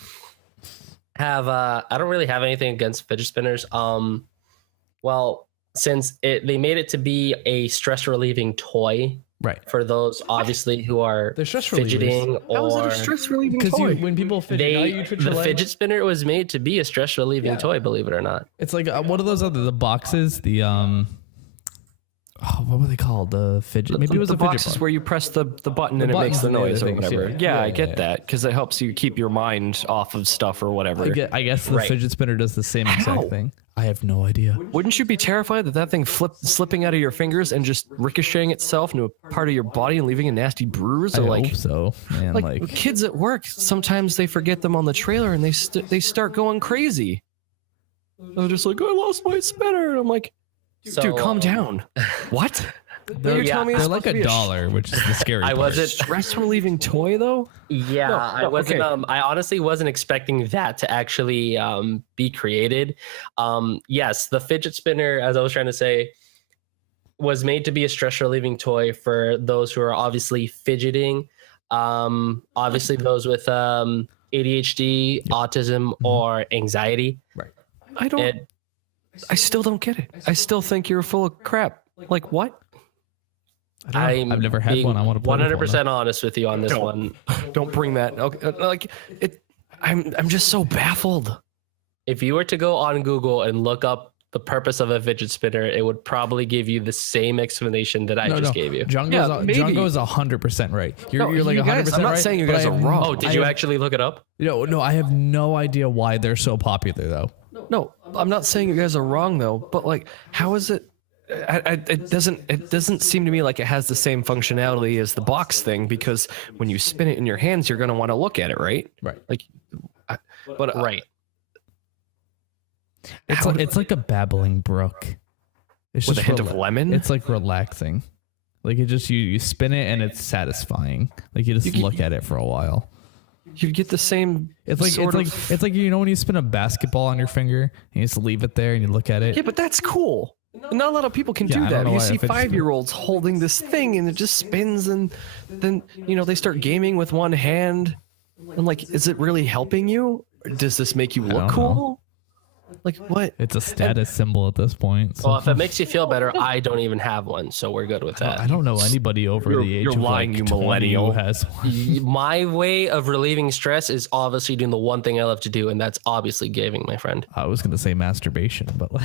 have I don't really have anything against fidget spinners. Well, since they made it to be a stress relieving toy. Right. For those obviously who are They're stress fidgeting How is it or a stress relieving Because toy? when people fidget, the fidget spinner was made to be a stress relieving toy, believe it or not. it's like what are those the boxes? The what were they called? The fidget. Maybe it was the a fidget boxes bar. where you press the button and it buttons makes the and the noise or things, whatever. yeah. Yeah, Yeah, I get yeah. that because it helps you keep your mind off of stuff or whatever. I guess the Right. fidget spinner does the same exact How? thing. I have no idea. Wouldn't you be terrified that thing slipping out of your fingers and just ricocheting itself into a part of your body and leaving a nasty bruise? I Or hope so, man. like kids at work, sometimes they forget them on the trailer and they start going crazy. They're just like, I lost my spinner. And I'm like, So, dude, calm down. What? they're, yeah, they're like $1, which is the scary I part. wasn't Stress relieving toy though? Yeah, I wasn't. okay. I honestly wasn't expecting that to actually be created. Yes, the fidget spinner, as I was trying to say, was made to be a stress relieving toy for those who are obviously fidgeting. Obviously, those with ADHD, autism, or anxiety. Right. I still don't get it. I still think you're full of crap. Like what? I've never had one. I want to play 100% honest with you on this one. Don't bring that. Okay, like it. I'm just so baffled. If you were to go on Google and look up the purpose of a fidget spinner, it would probably give you the same explanation that I just gave you. Jongo's 100% right. You're like 100% guys, I'm not right, saying you but guys I are have- wrong. Oh, did you actually look it up? No, I have no idea why they're so popular though. No, I'm not saying you guys are wrong though. But like, how is it? It doesn't seem to me like it has the same functionality as the box thing, because when you spin it in your hands, you're going to want to look at it, right? Right. Like, but Right. It's like a babbling brook. It's with a just hint of lemon. It's like relaxing. Like it just you spin it and it's satisfying. Like you just look at it for a while. You get the same. It's like when you spin a basketball on your finger and you just leave it there and you look at it. Yeah, but that's cool. Not a lot of people can I do don't that. know You why see if it's- 5-year-olds holding this thing and it just spins, and then they start gaming with one hand. And like, is it really helping you? Or does this make you look don't cool? know. Like what? It's a status symbol at this point. So. Well, if it makes you feel better, I don't even have one, so we're good with that. I don't know anybody over the age You're of lying, like you 20 millennial. who has one. My way of relieving stress is obviously doing the one thing I love to do, and that's obviously gaming, my friend. I was gonna say masturbation, but like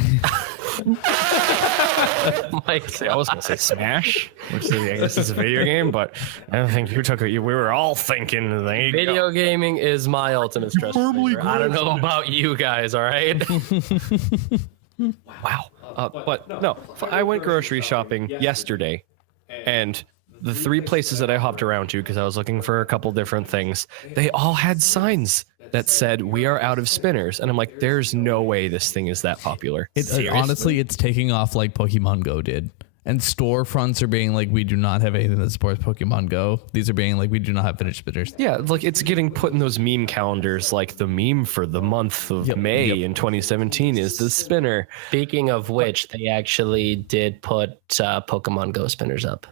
I was gonna say Smash, which I guess is a video game, but I don't think you took it. We were all thinking. Video gaming is my ultimate stress reliever. I don't know about you guys, all right? Wow. But no, I went grocery shopping yesterday, and the 3 places that I hopped around to because I was looking for a couple different things, they all had signs that said we are out of spinners, and I'm like, there's no way this thing is that popular. honestly, it's taking off like Pokemon Go did. And storefronts are being like, we do not have anything that supports Pokemon Go. These are being like, we do not have fidget spinners. Yeah, like it's getting put in those meme calendars. Like the meme for the month of May in 2017 is the spinner. Speaking of which, they actually did put Pokemon Go spinners up.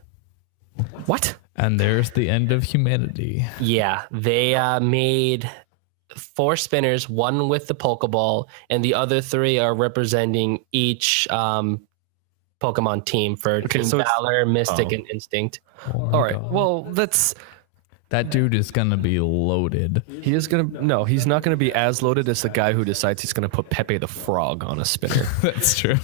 What? And there's the end of humanity. Yeah, they made 4 spinners, one with the Pokeball, and the other 3 are representing each Pokemon team for Team so it's- Valor, Mystic, and Instinct. Oh my All right. God. Well, That dude is gonna be loaded. he's not gonna be as loaded as the guy who decides he's gonna put Pepe the Frog on a spinner. That's true.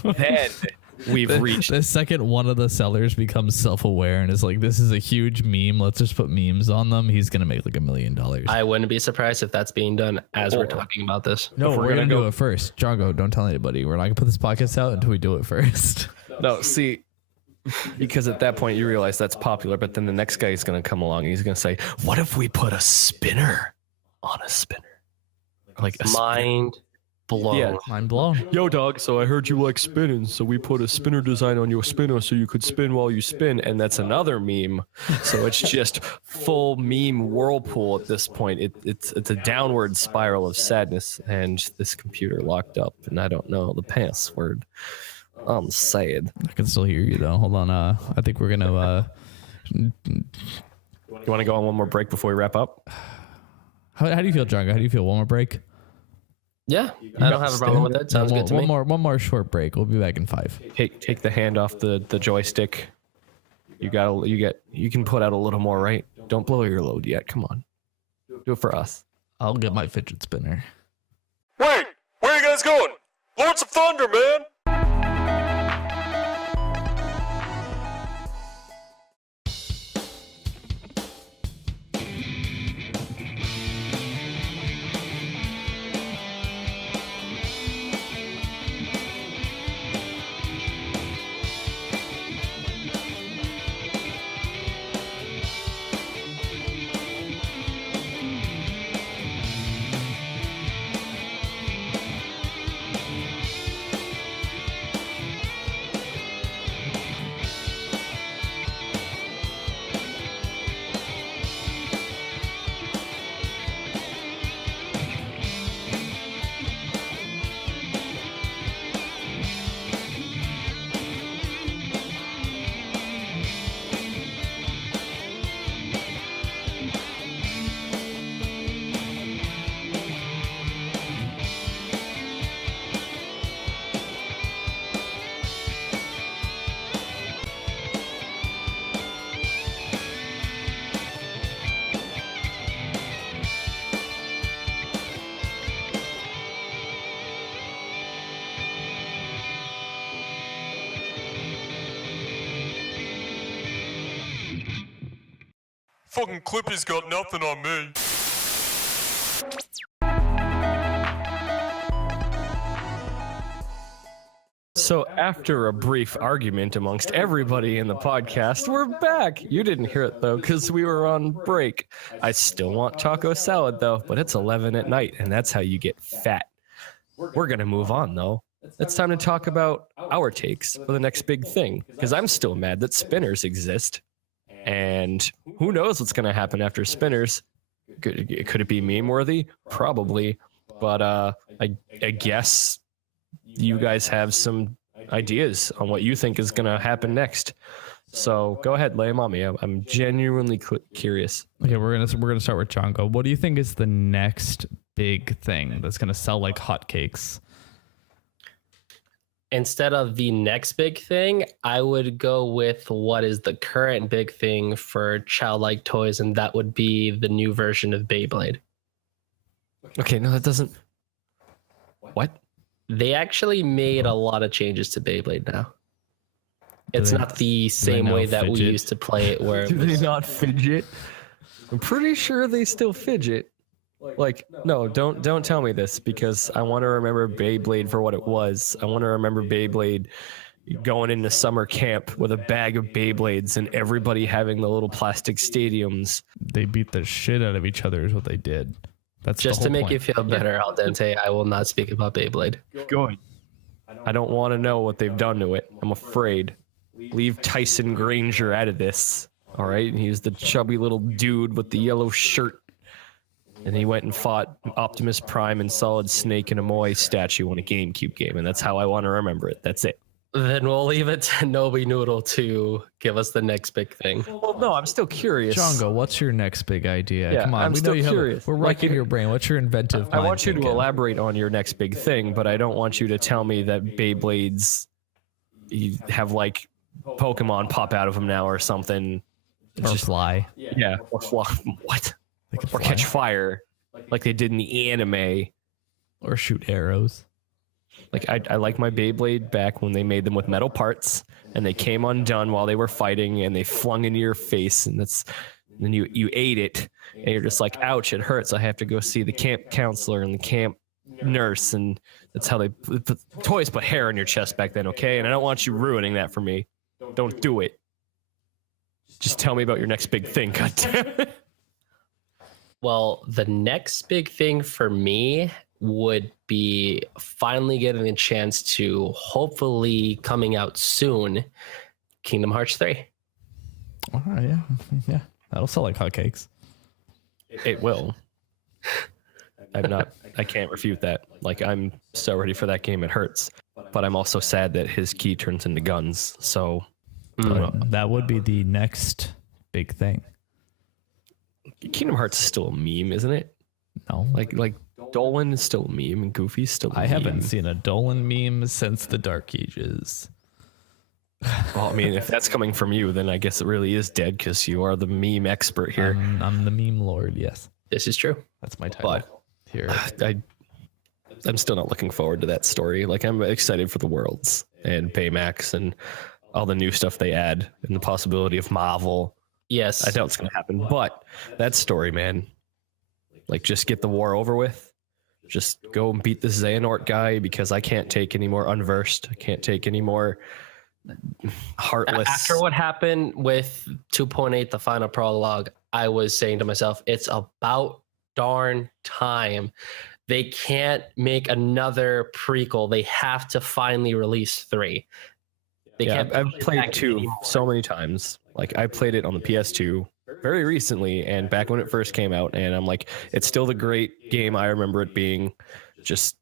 we've reached. The second one of the sellers becomes self-aware and is like, this is a huge meme, let's just put memes on them, he's gonna make like $1 million. I wouldn't be surprised if that's being done as we're talking about this. No, we're gonna do it first. Jongo, don't tell anybody. We're not gonna put this podcast out until we do it first. No, see, because at that point you realize that's popular, but then the next guy is going to come along and he's going to say, what if we put a spinner on a spinner? Like a Mind blown. Yeah. Mind blown. Yo, dog, so I heard you like spinning, so we put a spinner design on your spinner so you could spin while you spin, and that's another meme. So it's just full meme whirlpool at this point. It's a downward spiral of sadness, and this computer locked up, and I don't know the password. I'm sad. I can still hear you though. Hold on. I think we're gonna. You want to go on one more break before we wrap up? How do you feel, Jongo? How do you feel? One more break? Yeah, I don't have a problem with that. Sounds good to me. One more short break. We'll be back in 5. Take the hand off the joystick. You can put out a little more, right? Don't blow your load yet. Come on, do it for us. I'll get my fidget spinner. Wait, where are you guys going? Lords of Thunder, man. Fucking Clippy's got nothing on me. So after a brief argument amongst everybody in the podcast, we're back. You didn't hear it though, because we were on break. I still want taco salad though, but it's 11 at night, and that's how you get fat. We're gonna move on though. It's time to talk about our takes for the next big thing, because I'm still mad that spinners exist. And who knows what's going to happen after spinners? Could it be meme worthy? Probably. But I guess you guys have some ideas on what you think is going to happen next. So go ahead, lay them on me. I'm genuinely curious. Okay, we're gonna start with Jongo. What do you think is the next big thing that's gonna sell like hotcakes? Instead of the next big thing, I would go with what is the current big thing for childlike toys, and that would be the new version of Beyblade. Okay, no, that doesn't... What? They actually made a lot of changes to Beyblade now. It's not the same way that we used to play it where... Do they not fidget? I'm pretty sure they still fidget. Like, no, don't tell me this, because I want to remember Beyblade for what it was. I want to remember Beyblade going into summer camp with a bag of Beyblades and everybody having the little plastic stadiums. They beat the shit out of each other is what they did. That's just to make point. you feel better, Al Dente, I will not speak about Beyblade. Good. I don't want to know what they've done to it. I'm afraid. Leave Tyson Granger out of this. All right? He's the chubby little dude with the yellow shirt. And he went and fought Optimus Prime and Solid Snake in a Moai statue on a GameCube game, and that's how I want to remember it. That's it. Then we'll leave it to Nobi Noodle to give us the next big thing. Well, no, I'm still curious. Jongo, what's your next big idea? Yeah, Come on, I'm we still know you curious. We're racking your brain. What's your inventive? I want you mind to thinking? elaborate on your next big thing, but I don't want you to tell me that Beyblades have like Pokemon pop out of them now or something. Or just fly. Yeah, or fly. What? They could Or fly. catch fire, like they did in the anime. Or shoot arrows. Like I like my Beyblade back when they made them with metal parts and they came undone while they were fighting and they flung into your face and then you ate it and you're just like, ouch, it hurts. I have to go see the camp counselor and the camp nurse, and that's how they toys put hair on your chest back then, okay? And I don't want you ruining that for me. Don't do it. Just tell me about your next big thing, goddammit. Well, the next big thing for me would be finally getting a chance to, hopefully coming out soon, Kingdom Hearts 3. Oh, yeah. That'll sell like hotcakes. It will. I can't refute that. Like, I'm so ready for that game, it hurts. But I'm also sad that his key turns into guns, so... That would be the next big thing. Kingdom Hearts is still a meme, isn't it? No. Like Dolan is still a meme and Goofy's still a meme. I haven't seen a Dolan meme since the Dark Ages. Well, I mean, if that's coming from you, then I guess it really is dead because you are the meme expert here. I'm the meme lord, yes. This is true. That's my title. But here. I'm still not looking forward to that story. Like, I'm excited for the Worlds and Baymax and all the new stuff they add and the possibility of Marvel. Yes. I doubt it's going to happen. But that story, man, like, just get the war over with. Just go and beat this Xehanort guy because I can't take any more unversed. I can't take any more heartless. After what happened with 2.8, the final prologue, I was saying to myself, it's about darn time. They can't make another prequel. They have to finally release 3. I've played 2 so many times. Like, I played it on the PS2 very recently and back when it first came out, and I'm like, it's still the great game I remember it being. Just,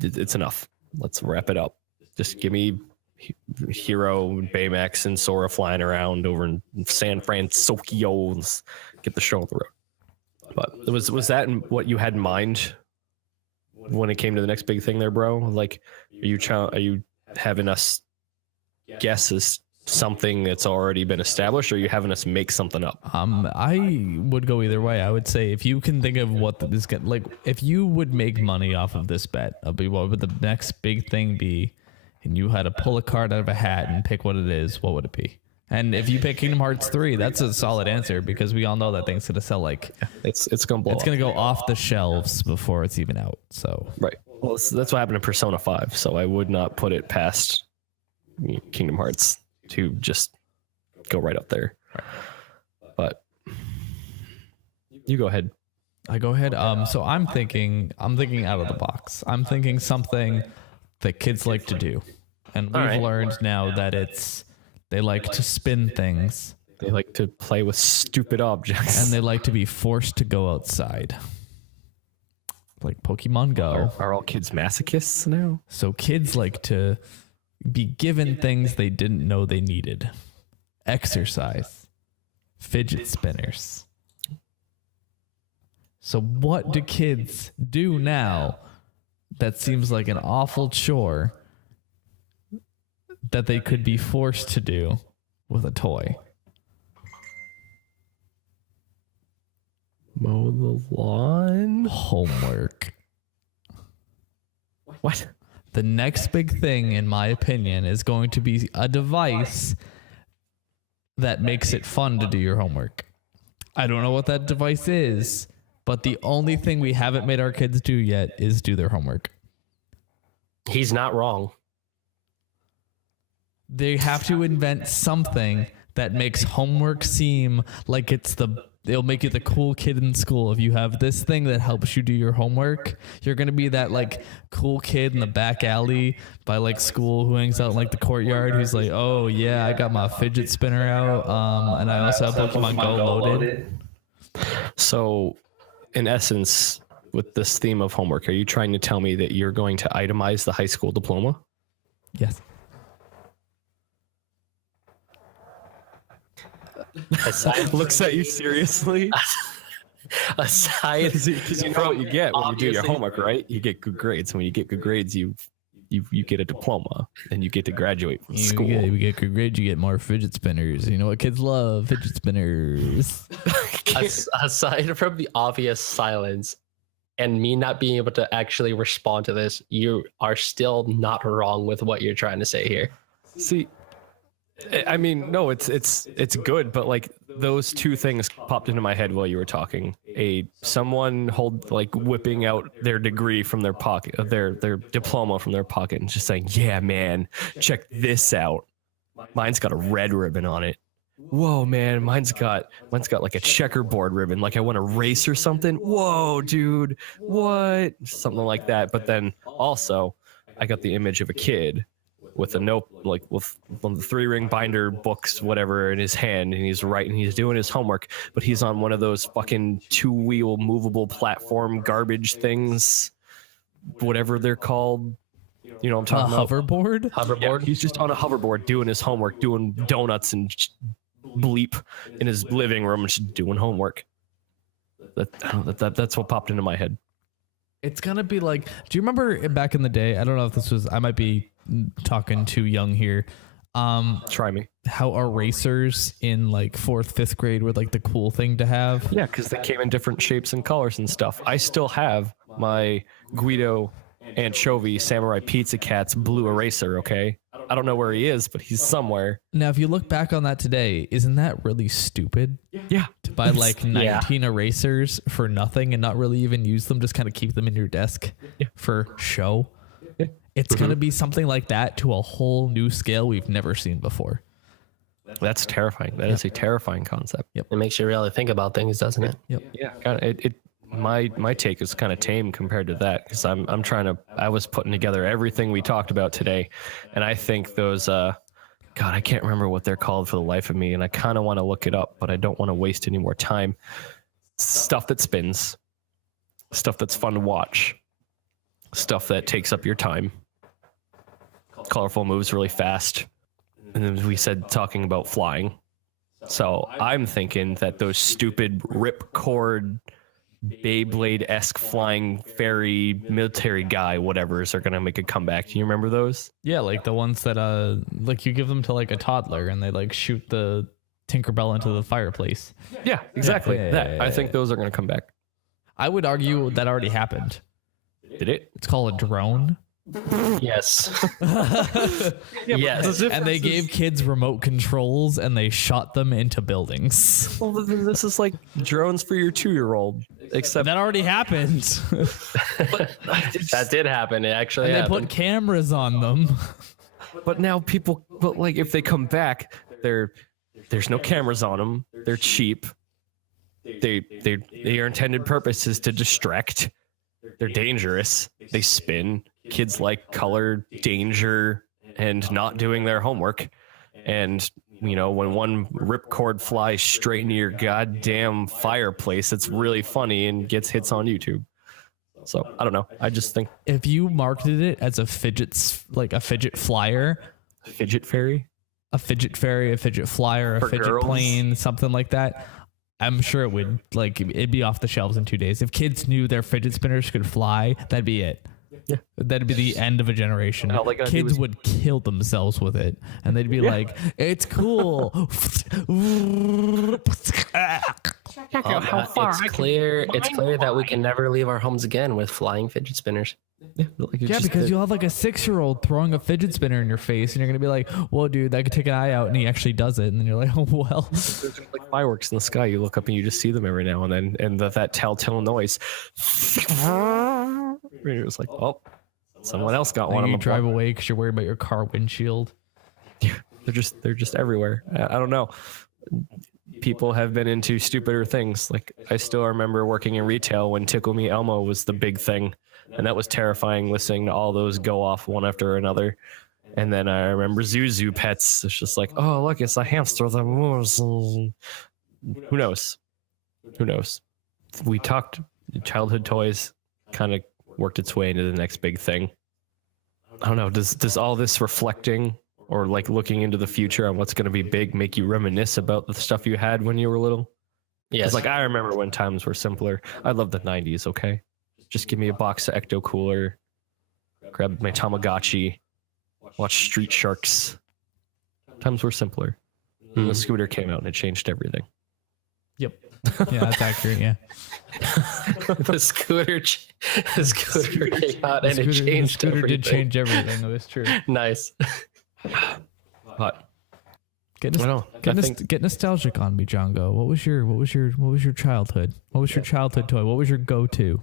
it's enough. Let's wrap it up. Just give me Hero, Baymax, and Sora flying around over in San Francisco. Let's get the show on the road. But was that what you had in mind when it came to the next big thing there, bro? Like, are you having us guess is something that's already been established, or are you having us make something up? I would go either way. I would say if you can think of what this get, like, if you would make money off of this bet, what would the next big thing be? And you had to pull a card out of a hat and pick what it is, what would it be? And if you pick Kingdom Hearts 3, that's a solid answer because we all know that thing's gonna sell like it's gonna blow. It's gonna go off the shelves before it's even out. So right. Well, that's what happened in Persona 5. So I would not put it past Kingdom Hearts to just go right up there. But you go ahead. I go ahead. So I'm thinking out of the box. I'm thinking something that kids like to do, and we've learned now that they like to spin things. They like to play with stupid objects, and they like to be forced to go outside, like Pokemon Go. Are all kids masochists now? So kids like to be given things they didn't know they needed: exercise, fidget spinners. So what do kids do now that seems like an awful chore that they could be forced to do with a toy? Mow the lawn? Homework. What? The next big thing, in my opinion, is going to be a device that makes it fun to do your homework. I don't know what that device is, but the only thing we haven't made our kids do yet is do their homework. He's not wrong. They have to invent something that makes homework seem like it'll make you the cool kid in school. If you have this thing that helps you do your homework, you're going to be that like cool kid in the back alley by like school who hangs out in like the courtyard who's like, oh yeah, I got my fidget spinner out. And I also have Pokemon Go loaded. So in essence, with this theme of homework, are you trying to tell me that you're going to itemize the high school diploma? Yes. Looks at you seriously. Aside, because you know what you get when you do your homework, right? You get good grades. When you get good grades, you get a diploma and you get to graduate from school. You get good grades, you get more fidget spinners. You know what kids love? Fidget spinners. Aside from the obvious silence, and me not being able to actually respond to this, you are still not wrong with what you're trying to say here. See, I mean, no, it's good, but like those two things popped into my head while you were talking. Someone whipping out their degree from their pocket, their diploma from their pocket, and just saying, "Yeah, man, check this out. Mine's got a red ribbon on it. Whoa, man, mine's got like a checkerboard ribbon, like I won a race or something. Whoa, dude, what?" Something like that. But then also, I got the image of a kid with a note, like with one of the 3-ring binder books, whatever, in his hand, and he's writing, he's doing his homework, but he's on one of those fucking 2-wheel movable platform garbage things, whatever they're called. You know what I'm talking about? Hoverboard? Hoverboard? Yeah, he's just on a hoverboard doing his homework, doing donuts and bleep in his living room, just doing homework. That's what popped into my head. It's gonna be like, do you remember back in the day? I don't know if this was, I might be talking too young here. Try me. How erasers in like 4th, 5th grade were like the cool thing to have. Yeah, because they came in different shapes and colors and stuff. I still have my Guido Anchovy Samurai Pizza Cat's blue eraser, okay? I don't know where he is, but he's somewhere. Now, if you look back on that today, isn't that really stupid? Yeah. To buy like 19 erasers for nothing and not really even use them, just kind of keep them in your desk for show. Yeah. It's going to be something like that to a whole new scale we've never seen before. That's terrifying. That is a terrifying concept. It makes you really think about things, doesn't it? Yep. Yeah. My take is kind of tame compared to that, because I was putting together everything we talked about today, and I think those God, I can't remember what they're called for the life of me, and I kind of want to look it up, but I don't want to waste any more time. Stuff that spins, stuff that's fun to watch, stuff that takes up your time, colorful, moves really fast, and then we said talking about flying. So I'm thinking that those stupid ripcord Beyblade-esque flying fairy military guy whatevers are gonna make a comeback. Do you remember those? Yeah, like the ones that like you give them to like a toddler and they like shoot the Tinkerbell into the fireplace. Yeah, exactly. Yeah. I think those are gonna come back. I would argue that already happened. Did it? It's called a drone. Yes. Yes. And they gave kids remote controls and they shot them into buildings. Well, this is like drones for your 2-year-old, except That already happened. That did happen. It actually And they happened. put cameras on them. but now people, but like if they come back, there's no cameras on them. They're cheap. Their intended purpose is to distract. They're dangerous. They spin. Kids like color, danger, and not doing their homework. And, you know, when one ripcord flies straight into your goddamn fireplace, it's really funny and gets hits on YouTube. So, I don't know. I just think... If you marketed it as a fidget flyer, Fidget fairy? a fidget fairy, a fidget flyer, a For fidget girls? plane, something like that, I'm sure it would, like, it'd be off the shelves in 2 days. If kids knew their fidget spinners could fly, that'd be it. Yeah. That'd be the end of a generation. All they gotta do Kids is- would kill themselves with it, and they'd be like, "It's cool." It's clear that we can never leave our homes again with flying fidget spinners. Yeah, like Yeah, because you'll have like a 6-year-old throwing a fidget spinner in your face, and you're gonna be like, "Whoa, dude, that could take an eye out," and he actually does it, and then you're like, "Oh well." There's like fireworks in the sky. You look up and you just see them every now and then, and that telltale noise. It was like, oh, someone else got one. And you I'm drive away because you're worried about your car windshield. They're just everywhere. I don't know. People have been into stupider things. Like I still remember working in retail when Tickle Me Elmo was the big thing, and that was terrifying listening to all those go off one after another. And then I remember Zuzu Pets. It's just like, oh look, it's a hamster that moves. Who knows? Who knows? We talked childhood toys kind of worked its way into the next big thing. I don't know. Does all this reflecting or like looking into the future on what's going to be big make you reminisce about the stuff you had when you were little? Yes. It's like I remember when times were simpler. I love the 90s. Okay, just give me a box of Ecto Cooler, grab my Tamagotchi, watch Street Sharks. Times were simpler. And the scooter came out and it changed everything. Yep. Yeah, that's accurate. Yeah. The scooter came out and it changed the scooter everything. did change everything. That was true. Nice. But Get, I don't know. get nostalgic on me, Jongo. What was your childhood? What was your childhood toy? What was your go-to?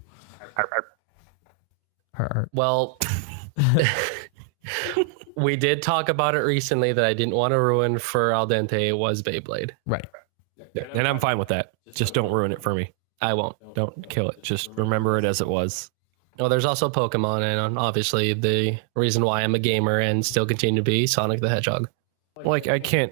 Well, we did talk about it recently that I didn't want to ruin for Al Dente. It was Beyblade. Right. And I'm fine with that. Just don't ruin it for me. I won't. Don't kill it. Just remember it as it was. Well, there's also Pokemon, and obviously the reason why I'm a gamer and still continue to be Sonic the Hedgehog. Like, I can't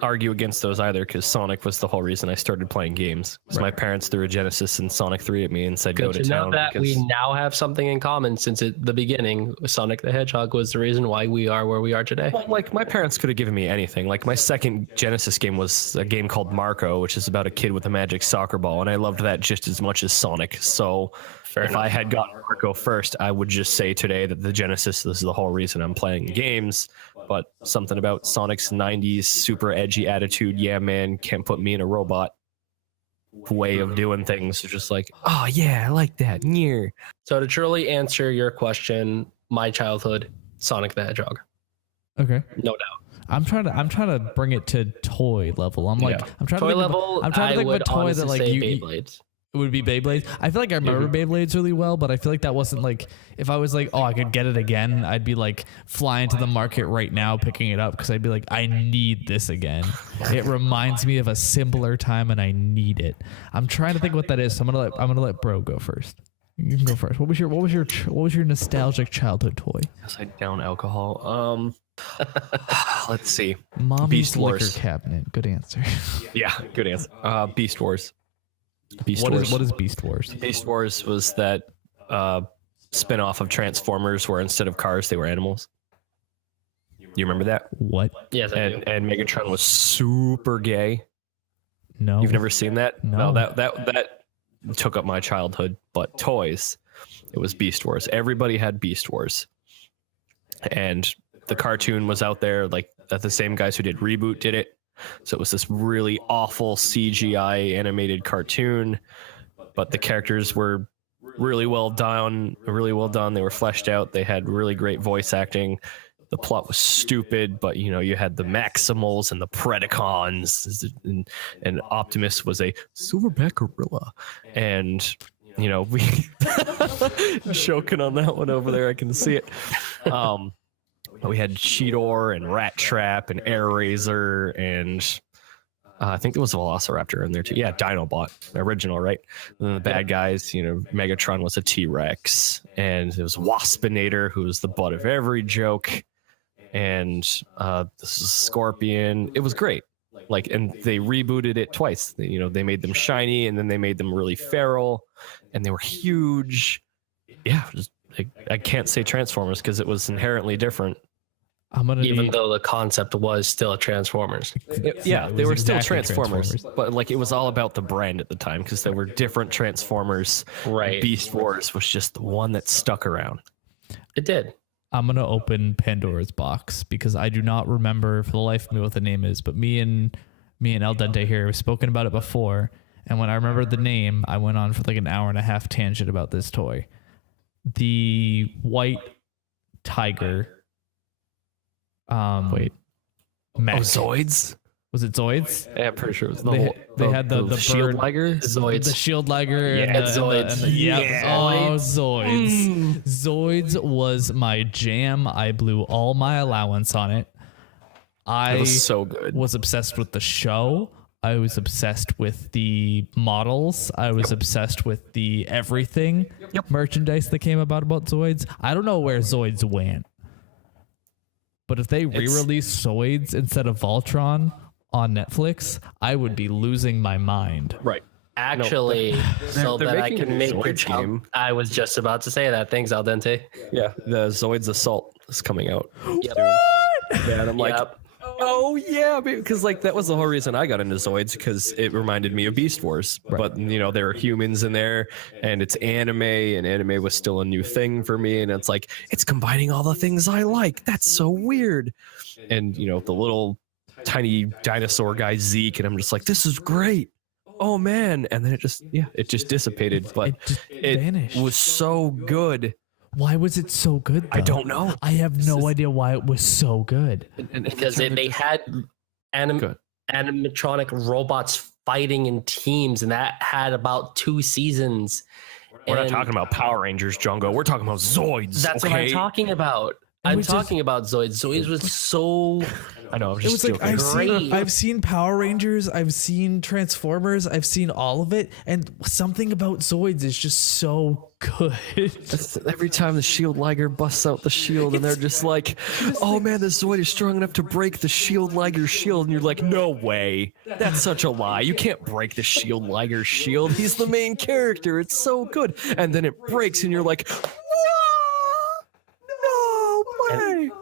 argue against those either, because Sonic was the whole reason I started playing games. Because my parents threw a Genesis and Sonic 3 at me and said, Good go to to know town. that because- we now have something in common since the beginning. Sonic the Hedgehog was the reason why we are where we are today. Well, like, my parents could have given me anything. Like, my second Genesis game was a game called Marco, which is about a kid with a magic soccer ball, and I loved that just as much as Sonic. So Fair if enough. I had gotten Marco first, I would just say today that the Genesis is the whole reason I'm playing games. But something about Sonic's 90s super edgy attitude, yeah, man, can't put me in a robot way of doing things. So just like, oh, yeah, I like that. Yeah. So to truly answer your question, my childhood, Sonic the Hedgehog, Okay. no doubt. I'm trying to bring it to toy level. I'm like, Yeah. I'm trying Toy to think level, I'm trying to I think of a would toy honestly that like say you Beyblades. it would be Beyblades. I feel like I remember Beyblades really well, but I feel like that wasn't like, if I was like, oh, I could get it again, I'd be like flying to the market right now picking it up, because I'd be like, I need this again. It reminds me of a simpler time and I need it. I'm trying to think what that is. So I'm gonna let Bro go first. You can go first. What was your nostalgic childhood toy? Yes, I down alcohol. Let's see. Mommy's Beast liquor Wars. cabinet. Good answer. Yeah, good answer. Beast Wars. Beast What Wars. is Beast Wars? Beast Wars was that spin-off of Transformers where instead of cars they were animals. You remember that? What? Yes, I do. And Megatron was super gay. No. You've never seen that? No. That took up my childhood. But toys, it was Beast Wars. Everybody had Beast Wars, and the cartoon was out there. Like that, the same guys who did Reboot did it. So it was this really awful CGI animated cartoon, but the characters were really well done. They were fleshed out. They had really great voice acting. The plot was stupid, but you had the Maximals and the Predacons, and Optimus was a silverback gorilla, and we choking on that one over there. I can see it. We had Cheetor and Rat Trap and Air Razor, and I think there was a Velociraptor in there too. Yeah, Dinobot, original, right? And then the bad guys, Megatron was a T-Rex, and there was Waspinator, who was the butt of every joke, and this is Scorpion. It was great. And they rebooted it twice. They made them shiny, and then they made them really feral, and they were huge. Yeah, I can't say Transformers because it was inherently different. Even though the concept was still Transformers. Yeah, they was were still exactly Transformers, but it was all about the brand at the time because there were different Transformers. Right. Beast Wars was just the one that stuck around. It did. I'm gonna open Pandora's box because I do not remember for the life of me what the name is. But me and El Dente here have spoken about it before, and when I remembered the name, I went on for like an hour and a half tangent about this toy. The white tiger. Wait. Mech. Zoids? Was it Zoids? Yeah, I'm pretty sure it was They had the shield bird- liger. Zoids. The shield liger Yeah, and the Zoids. Zoids. Zoids was my jam. I blew all my allowance on it. It was so good. was obsessed with the show. I was obsessed with the models. I was obsessed with the everything merchandise that came about Zoids. I don't know where Zoids went, but if they re-released Zoids instead of Voltron on Netflix, I would be losing my mind. Right. Actually, so they're that I making can a make your Zoids child. game. I was just about to say that. Thanks, Al Dente. Yeah, the Zoids Assault is coming out. Yep. Yeah, and I'm like, Yep. oh yeah, because that was the whole reason I got into Zoids, because it reminded me of Beast Wars. But there were humans in there, and it's anime, and anime was still a new thing for me, and it's combining all the things I like. That's so weird. And the little tiny dinosaur guy Zeke, and I'm just like, this is great. Oh man, and then it just dissipated, but it vanished. was so good. Why was it so good, though? I don't know. I have no idea why it was so good. Because they had animatronic robots fighting in teams, and that had about 2 seasons. We're not talking about Power Rangers, Jongo. We're talking about Zoids. That's what I'm talking about. I'm talking about Zoids. Zoids was so... I know. It was like I've seen Power Rangers, I've seen Transformers, I've seen all of it, and something about Zoids is just so good. Every time the Shield Liger busts out the shield, and they're just like, "Oh man, this Zoid is strong enough to break the Shield Liger shield," and you're like, "No way! That's such a lie. You can't break the Shield Liger shield. He's the main character. It's so good." And then it breaks, and you're like,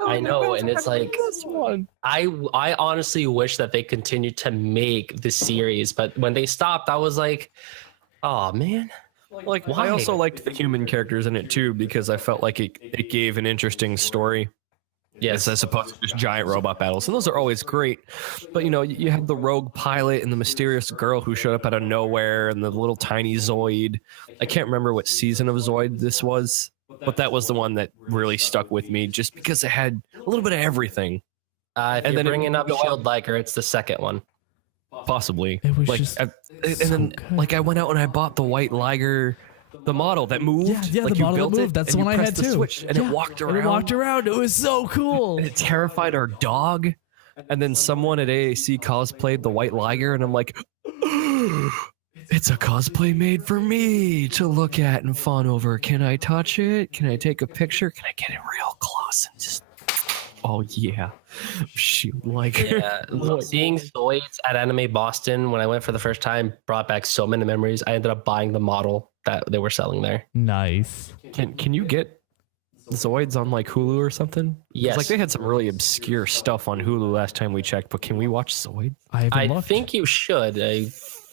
I know, and it's like this one. I honestly wish that they continued to make the series, but when they stopped, I was like, oh man. Like I also liked the human characters in it too, because I felt like it gave an interesting story. Yes, as opposed to just giant robot battles, and those are always great. But you know, you have the rogue pilot and the mysterious girl who showed up out of nowhere, and the little tiny Zoid. I can't remember what season of Zoid this was, but that was the one that really stuck with me, just because it had a little bit of everything. If and you're bringing up Shield Liger, it's the second one. Possibly. It was like, just and then good. like I went out and I bought the white Liger, the model that moved. Yeah, like the model that moved. That's the one I had too. Switch, and it walked around. It walked around. It was so cool. And it terrified our dog. And then someone at AAC cosplayed the white Liger, and I'm like, it's a cosplay made for me to look at and fawn over. Can I touch it? Can I take a picture? Can I get it real close and just, oh yeah, Shield Liger. Yeah, seeing Zoids at Anime Boston when I went for the first time brought back so many memories. I ended up buying the model that they were selling there. Nice. Can you get Zoids on like Hulu or something? Yes. Like they had some really obscure stuff on Hulu last time we checked, but can we watch Zoids? I think you should.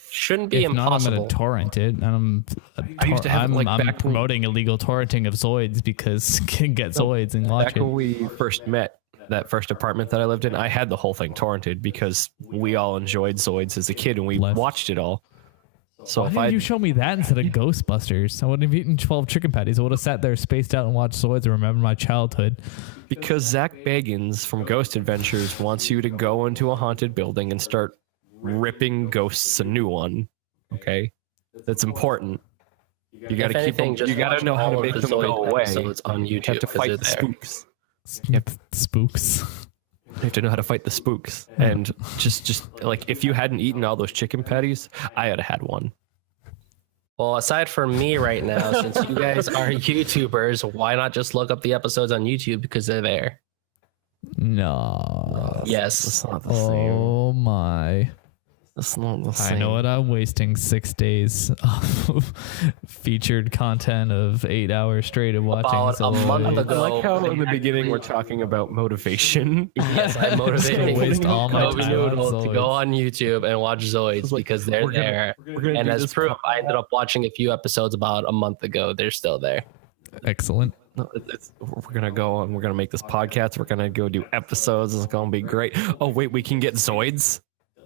Shouldn't be if impossible. Not, I'm gonna torrent it. I used to have I'm promoting illegal torrenting of Zoids because can get Zoids and watch back it. When we first met, that first apartment that I lived in, I had the whole thing torrented because we all enjoyed Zoids as a kid and we watched it all. So why didn't you show me that instead of Ghostbusters? I wouldn't have eaten 12 chicken patties. I would have sat there spaced out and watched Zoids and remember my childhood. Because Zach Bagans from Ghost Adventures wants you to go into a haunted building and start ripping ghosts a new one. Okay, that's important. You got to keep them. You got to know how to make them go away. So it's on YouTube. You have to fight the spooks. Spooks. You have to know how to fight the spooks. And just like if you hadn't eaten all those chicken patties, I had had one. Well, aside from me right now, since you guys are YouTubers, why not just look up the episodes on YouTube because they're there? No. Yes. That's not the same. Oh my. That's not the same. I know what I'm wasting 6 days of featured content of 8 hours straight of watching. About a month ago. I like how in the beginning we're talking about motivation. Yes, I'm motivated waste all my Kobe time Noodle on to go on YouTube and watch Zoids because they're there. And as proof, I ended up watching a few episodes about a month ago. They're still there. Excellent. No, we're gonna go and we're gonna make this podcast. We're gonna go do episodes. It's gonna be great. Oh wait, we can get Zoids.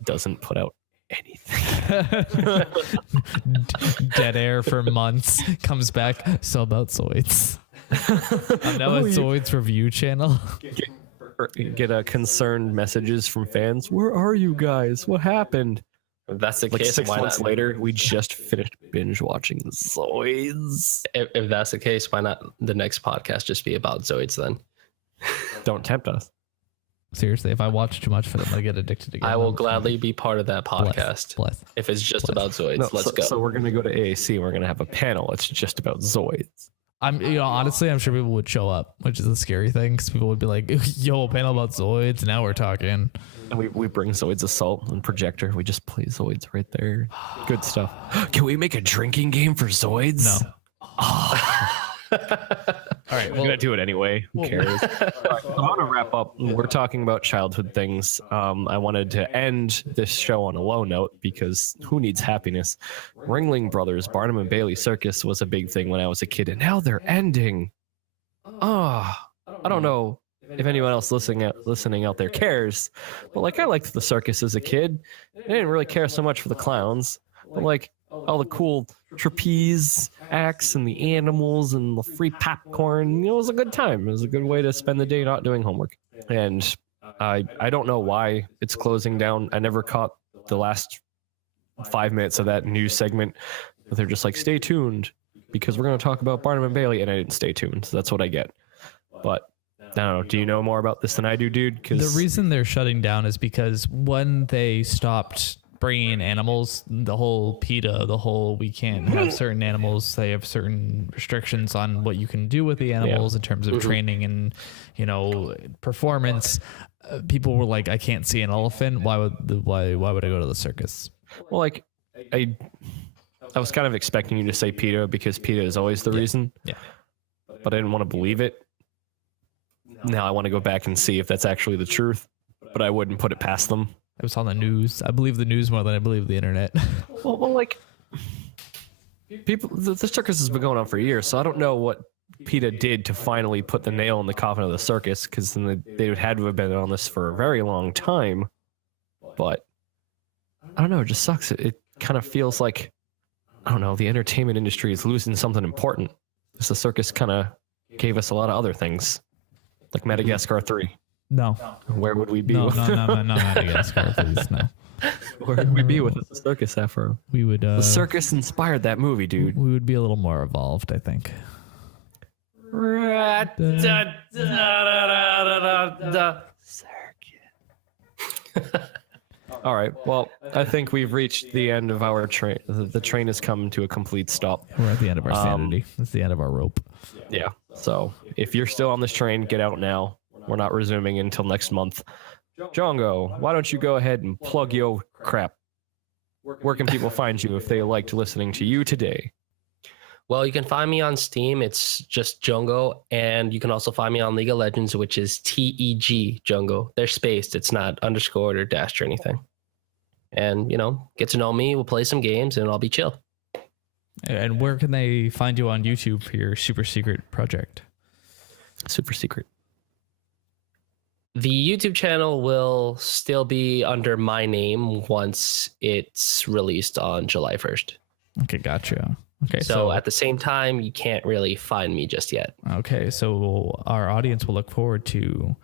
Doesn't put out anything. Dead air for months. Comes back. So about Zoids. I'm now a Zoids review channel. Get concerned messages from fans. Where are you guys? What happened? If that's the Like case, 6 why months not? later, we just finished binge watching Zoids. If that's the case, why not the next podcast just be about Zoids then? Don't tempt us. Seriously, if I watch too much of it, I'm gonna get addicted again. I will gladly be part of that podcast. Bless. If it's just about Zoids, No, let's go. So we're gonna go to AAC. And we're gonna have a panel. It's just about Zoids. Honestly, I'm sure people would show up, which is a scary thing because people would be like, "Yo, a panel about Zoids." Now we're talking. And we bring Zoids Assault and Projector. We just play Zoids right there. Good stuff. Can we make a drinking game for Zoids? No. All right, we're gonna do it anyway. Who cares? All right, I'm gonna wrap up. We're talking about childhood things. I wanted to end this show on a low note because who needs happiness? Ringling Brothers, Barnum and Bailey Circus was a big thing when I was a kid, and now they're ending. I don't know if anyone else listening out there cares, but like I liked the circus as a kid. I didn't really care so much for the clowns, but like all the cool trapeze acts and the animals and the free popcorn, it was a good time. It was a good way to spend the day not doing homework. And I don't know why it's closing down. I never caught the last 5 minutes of that news segment. They're just like, stay tuned because we're going to talk about Barnum and Bailey, and I didn't stay tuned. So that's what I get. But I don't know. Do you know more about this than I do, dude? The reason they're shutting down is because when they stopped bringing in animals, the whole PETA, we can't have certain animals. They have certain restrictions on what you can do with the animals in terms of training and, performance. People were like, I can't see an elephant. Why would I go to the circus? Well, like I was kind of expecting you to say PETA because PETA is always the reason. Yeah. But I didn't want to believe it. Now I want to go back and see if that's actually the truth, but I wouldn't put it past them. It was on the news. I believe the news more than I believe the internet. Well, like people, the circus has been going on for years, so I don't know what PETA did to finally put the nail in the coffin of the circus, because then they had to have been on this for a very long time. But I don't know. It just sucks. It kind of feels like, I don't know, the entertainment industry is losing something important. Because the circus kind of gave us a lot of other things, like Madagascar 3. No. Where would we be? No, Madagascar, please, no. Where would we be with the circus afro? We would. The circus inspired that movie, dude. We would be a little more evolved, I think. All right. Well, I think we've reached the end of our train. The train has come to a complete stop. We're at the end of our sanity. It's the end of our rope. Yeah. So if you're still on this train, get out now. We're not resuming until next month. Jongo, why don't you go ahead and plug your crap? Where can people find you if they liked listening to you today? Well, you can find me on Steam. It's just Jongo. And you can also find me on League of Legends, which is TEG Jongo. They're spaced. It's not underscored or dashed or anything. And, get to know me. We'll play some games and I'll be chill. And where can they find you on YouTube for your super secret project? Super secret. The YouTube channel will still be under my name once it's released on July 1st. Okay, gotcha. Okay, so at the same time, you can't really find me just yet. Okay, so our audience will look forward to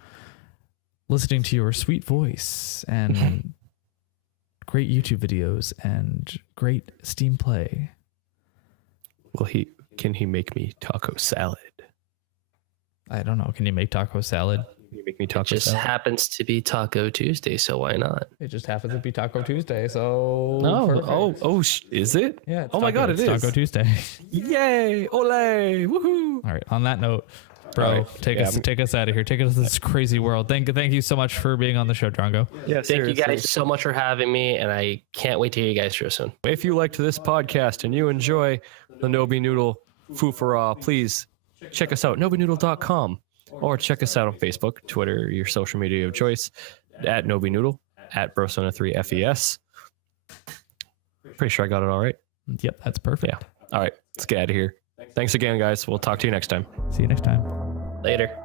listening to your sweet voice and great YouTube videos and great Steam play. Well, can he make me taco salad? I don't know. Can you make taco salad? Can you make me taco salad? It just happens to be Taco Tuesday, so why not? It just happens to be Taco Tuesday, so... Is it? Yeah. Oh my God, it is. Taco Tuesday. Yay! Ole! Woohoo! All right. On that note, bro, take us out of here. Take us to this crazy world. Thank you so much for being on the show, Jongo. Yeah, thank you guys so much for having me, and I can't wait to hear you guys real soon. If you liked this podcast and you enjoy the Nobi Noodle Foo-for-Raw, please check us out, nobinoodle.com, or check us out on Facebook, Twitter, your social media of choice, at Nobi Noodle, at Brosona3FES. Pretty sure I got it all right. Yep, that's perfect. Yeah. All right, let's get out of here. Thanks again, guys. We'll talk to you next time. See you next time. Later.